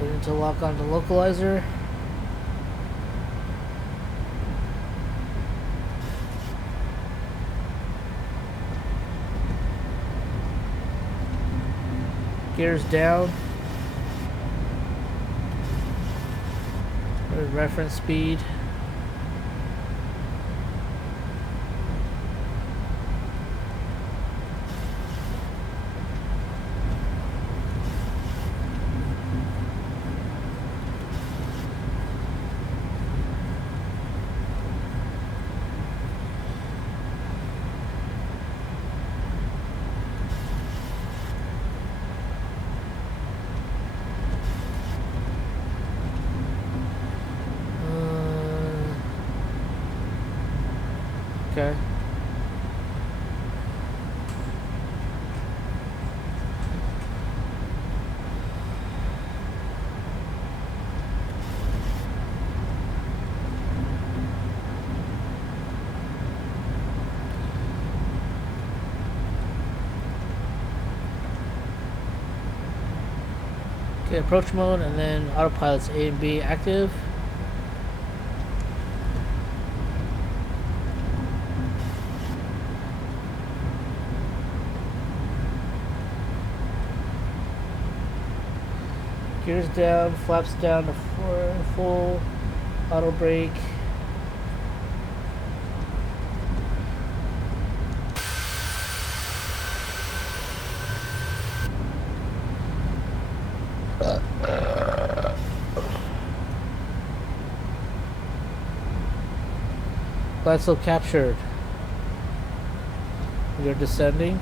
Waiting to lock onto localizer. Gears down. Reference speed. Okay. Okay, approach mode, and then autopilot's A and B active. Gears down, flaps down to full, auto brake. Glatzel captured. We are descending.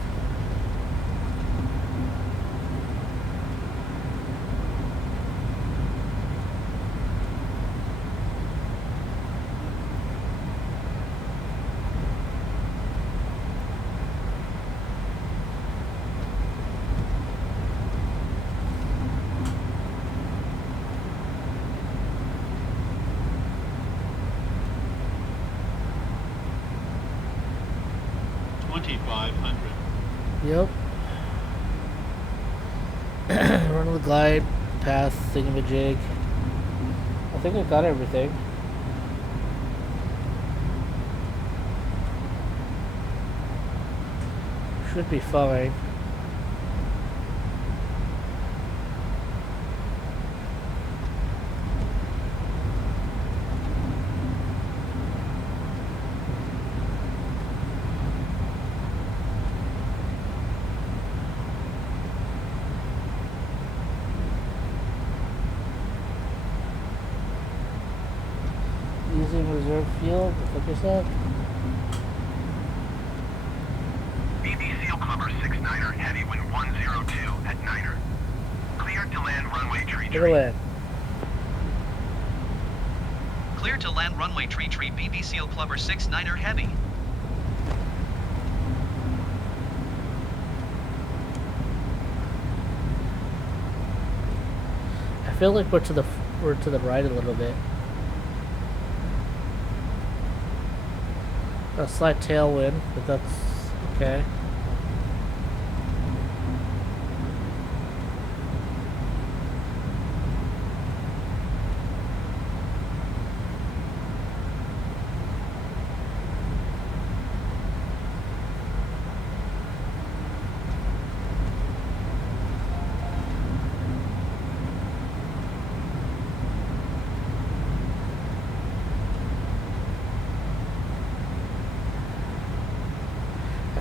Yep. Run the glide path thingamajig. I think I got everything. Should be fine. Using reserve fuel, what you said? BB Seal Clubber 6-9er, heavy wind 102 at Niner. Cleared to land runway tree. Clear to land runway tree BB Seal Clubber 6-9er heavy. I feel like we're to the right a little bit. A slight tailwind, but that's okay.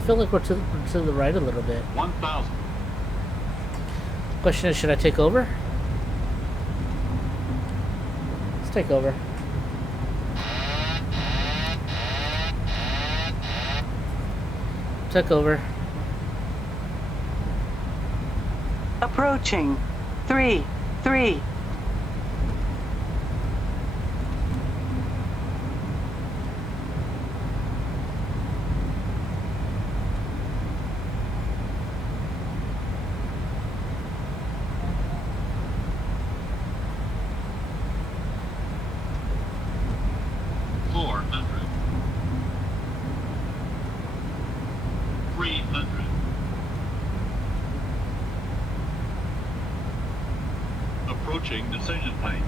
feel like we're to the right a little bit. 1,000. Question is, should I take over? Let's take over. Took over. Approaching. 3, 3. Approaching decision height.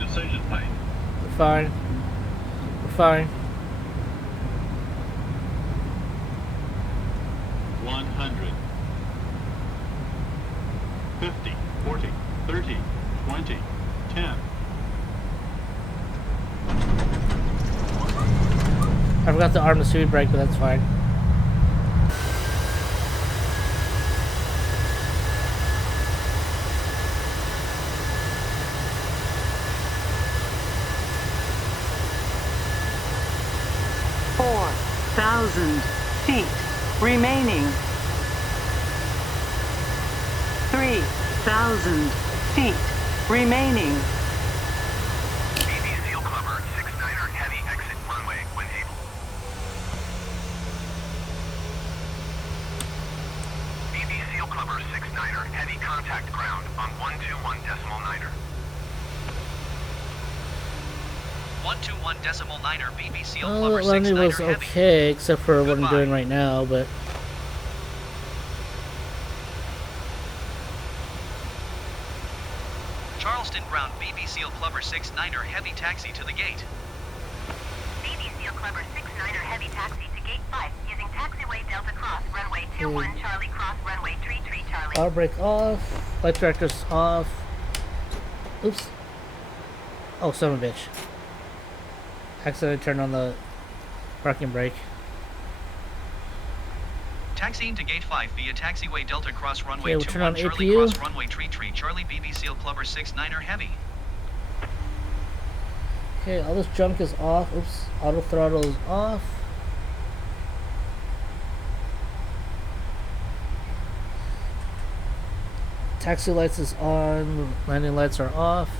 Decision height. We're fine. We're fine. 100. 50, 40, 30, 20, 10. I forgot to arm the speed brake, but that's fine. Feet remaining. 3,000 feet remaining. BB Seal Clubber 69er heavy exit runway when able. BB Seal Clubber 69er heavy contact ground on 121.9er. 121.9er BB Seal Oh, Clubber landing 69er was heavy. okay, except for what I'm Goodbye. doing right now, but... Charleston ground BB Seal Clubber 69er heavy taxi to the gate. BB Seal Clubber 69er heavy taxi to gate 5 using taxiway Delta Cross runway 21 Charlie Cross runway 33 Charlie. Power brake off, light director's off. Oops. Oh, son of a bitch. Accidentally turned on the parking brake. Taxiing to gate 5 via taxiway Delta Cross runway Okay, we'll turn on 21 Charlie APU. Cross runway 33 Charlie BB Seal Clubber 69er heavy. Okay, all this junk is off. Oops. Auto throttle is off. Taxi lights is on. Landing lights are off.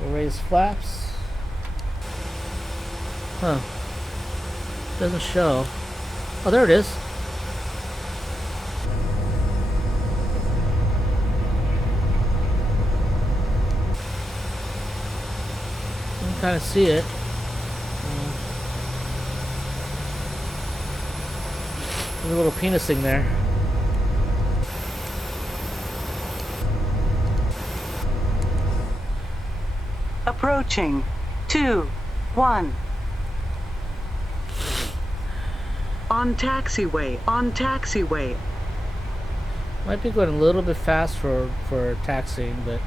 We'll raise flaps. Huh. Doesn't show. Oh, there it is. You can kind of see it. There's a little penis thing there. Approaching. 2, 1. On taxiway. On taxiway. Might be going a little bit fast for taxiing, but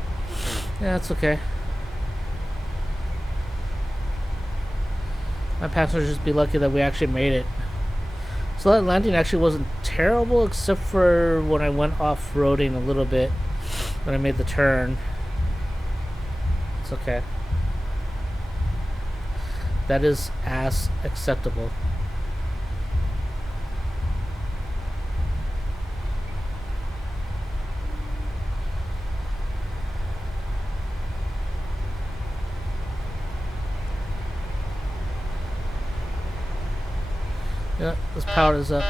yeah, it's okay. My passengers just be lucky that we actually made it. So that landing actually wasn't terrible, except for when I went off-roading a little bit when I made the turn. It's okay. That is as acceptable. Yeah, this power is up.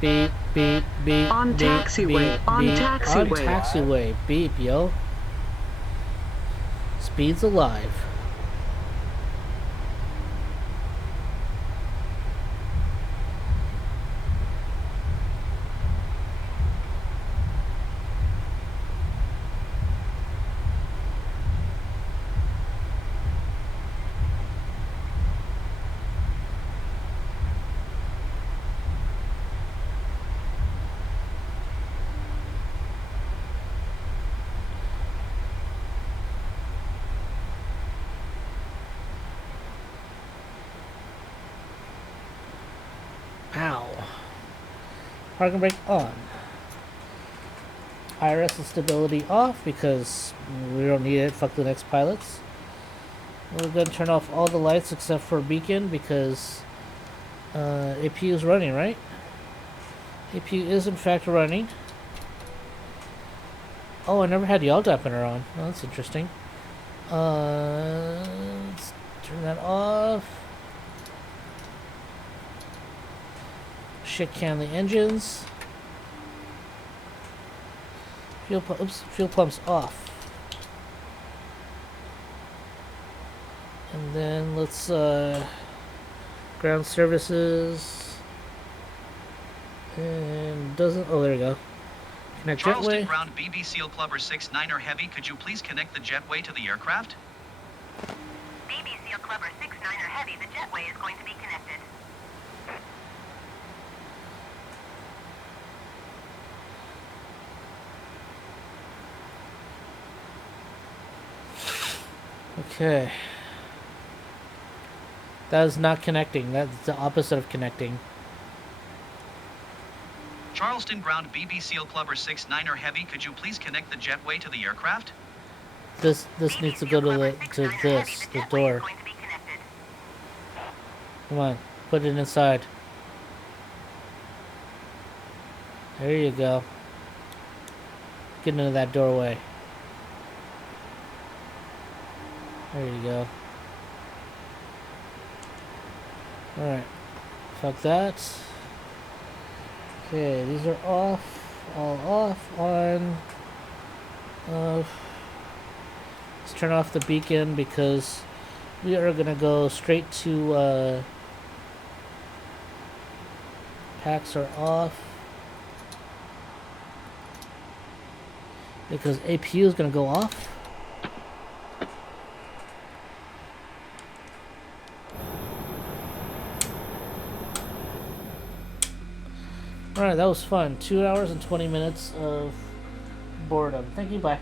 Beep, beep, beep. On beep, taxiway, beep, on beep. taxiway. On taxiway. Beep, yo. Speed's alive. Ow. Parking brake on. IRS and stability off because we don't need it. Fuck the next pilots. We're going to turn off all the lights except for beacon because APU is running, right? APU is in fact running. Oh, I never had yaw dampener on. Oh, that's interesting. Let's turn that off. Shit can the engines. Fuel pump's off. And then let's ground services. And doesn't, oh, there we go. Connect Charleston jetway. ground BB Seal Clubber 6-9er Heavy, could you please connect the jetway to the aircraft? BB Seal Clubber 6-9er Heavy, the jetway is going to be connected. Okay. That is not connecting. That's the opposite of connecting. Charleston ground BB Seal Clubber 6-9er Heavy, could you please connect the jetway to the aircraft? This needs to go to the door. Come on, put it inside. There you go. Get into that doorway. There you go. Alright. Fuck that. Okay, these are off. All off. On. Off. Let's turn off the beacon because we are gonna go straight to packs are off. Because APU is gonna go off. Alright, that was fun. 2 hours and 20 minutes of boredom. Thank you, bye.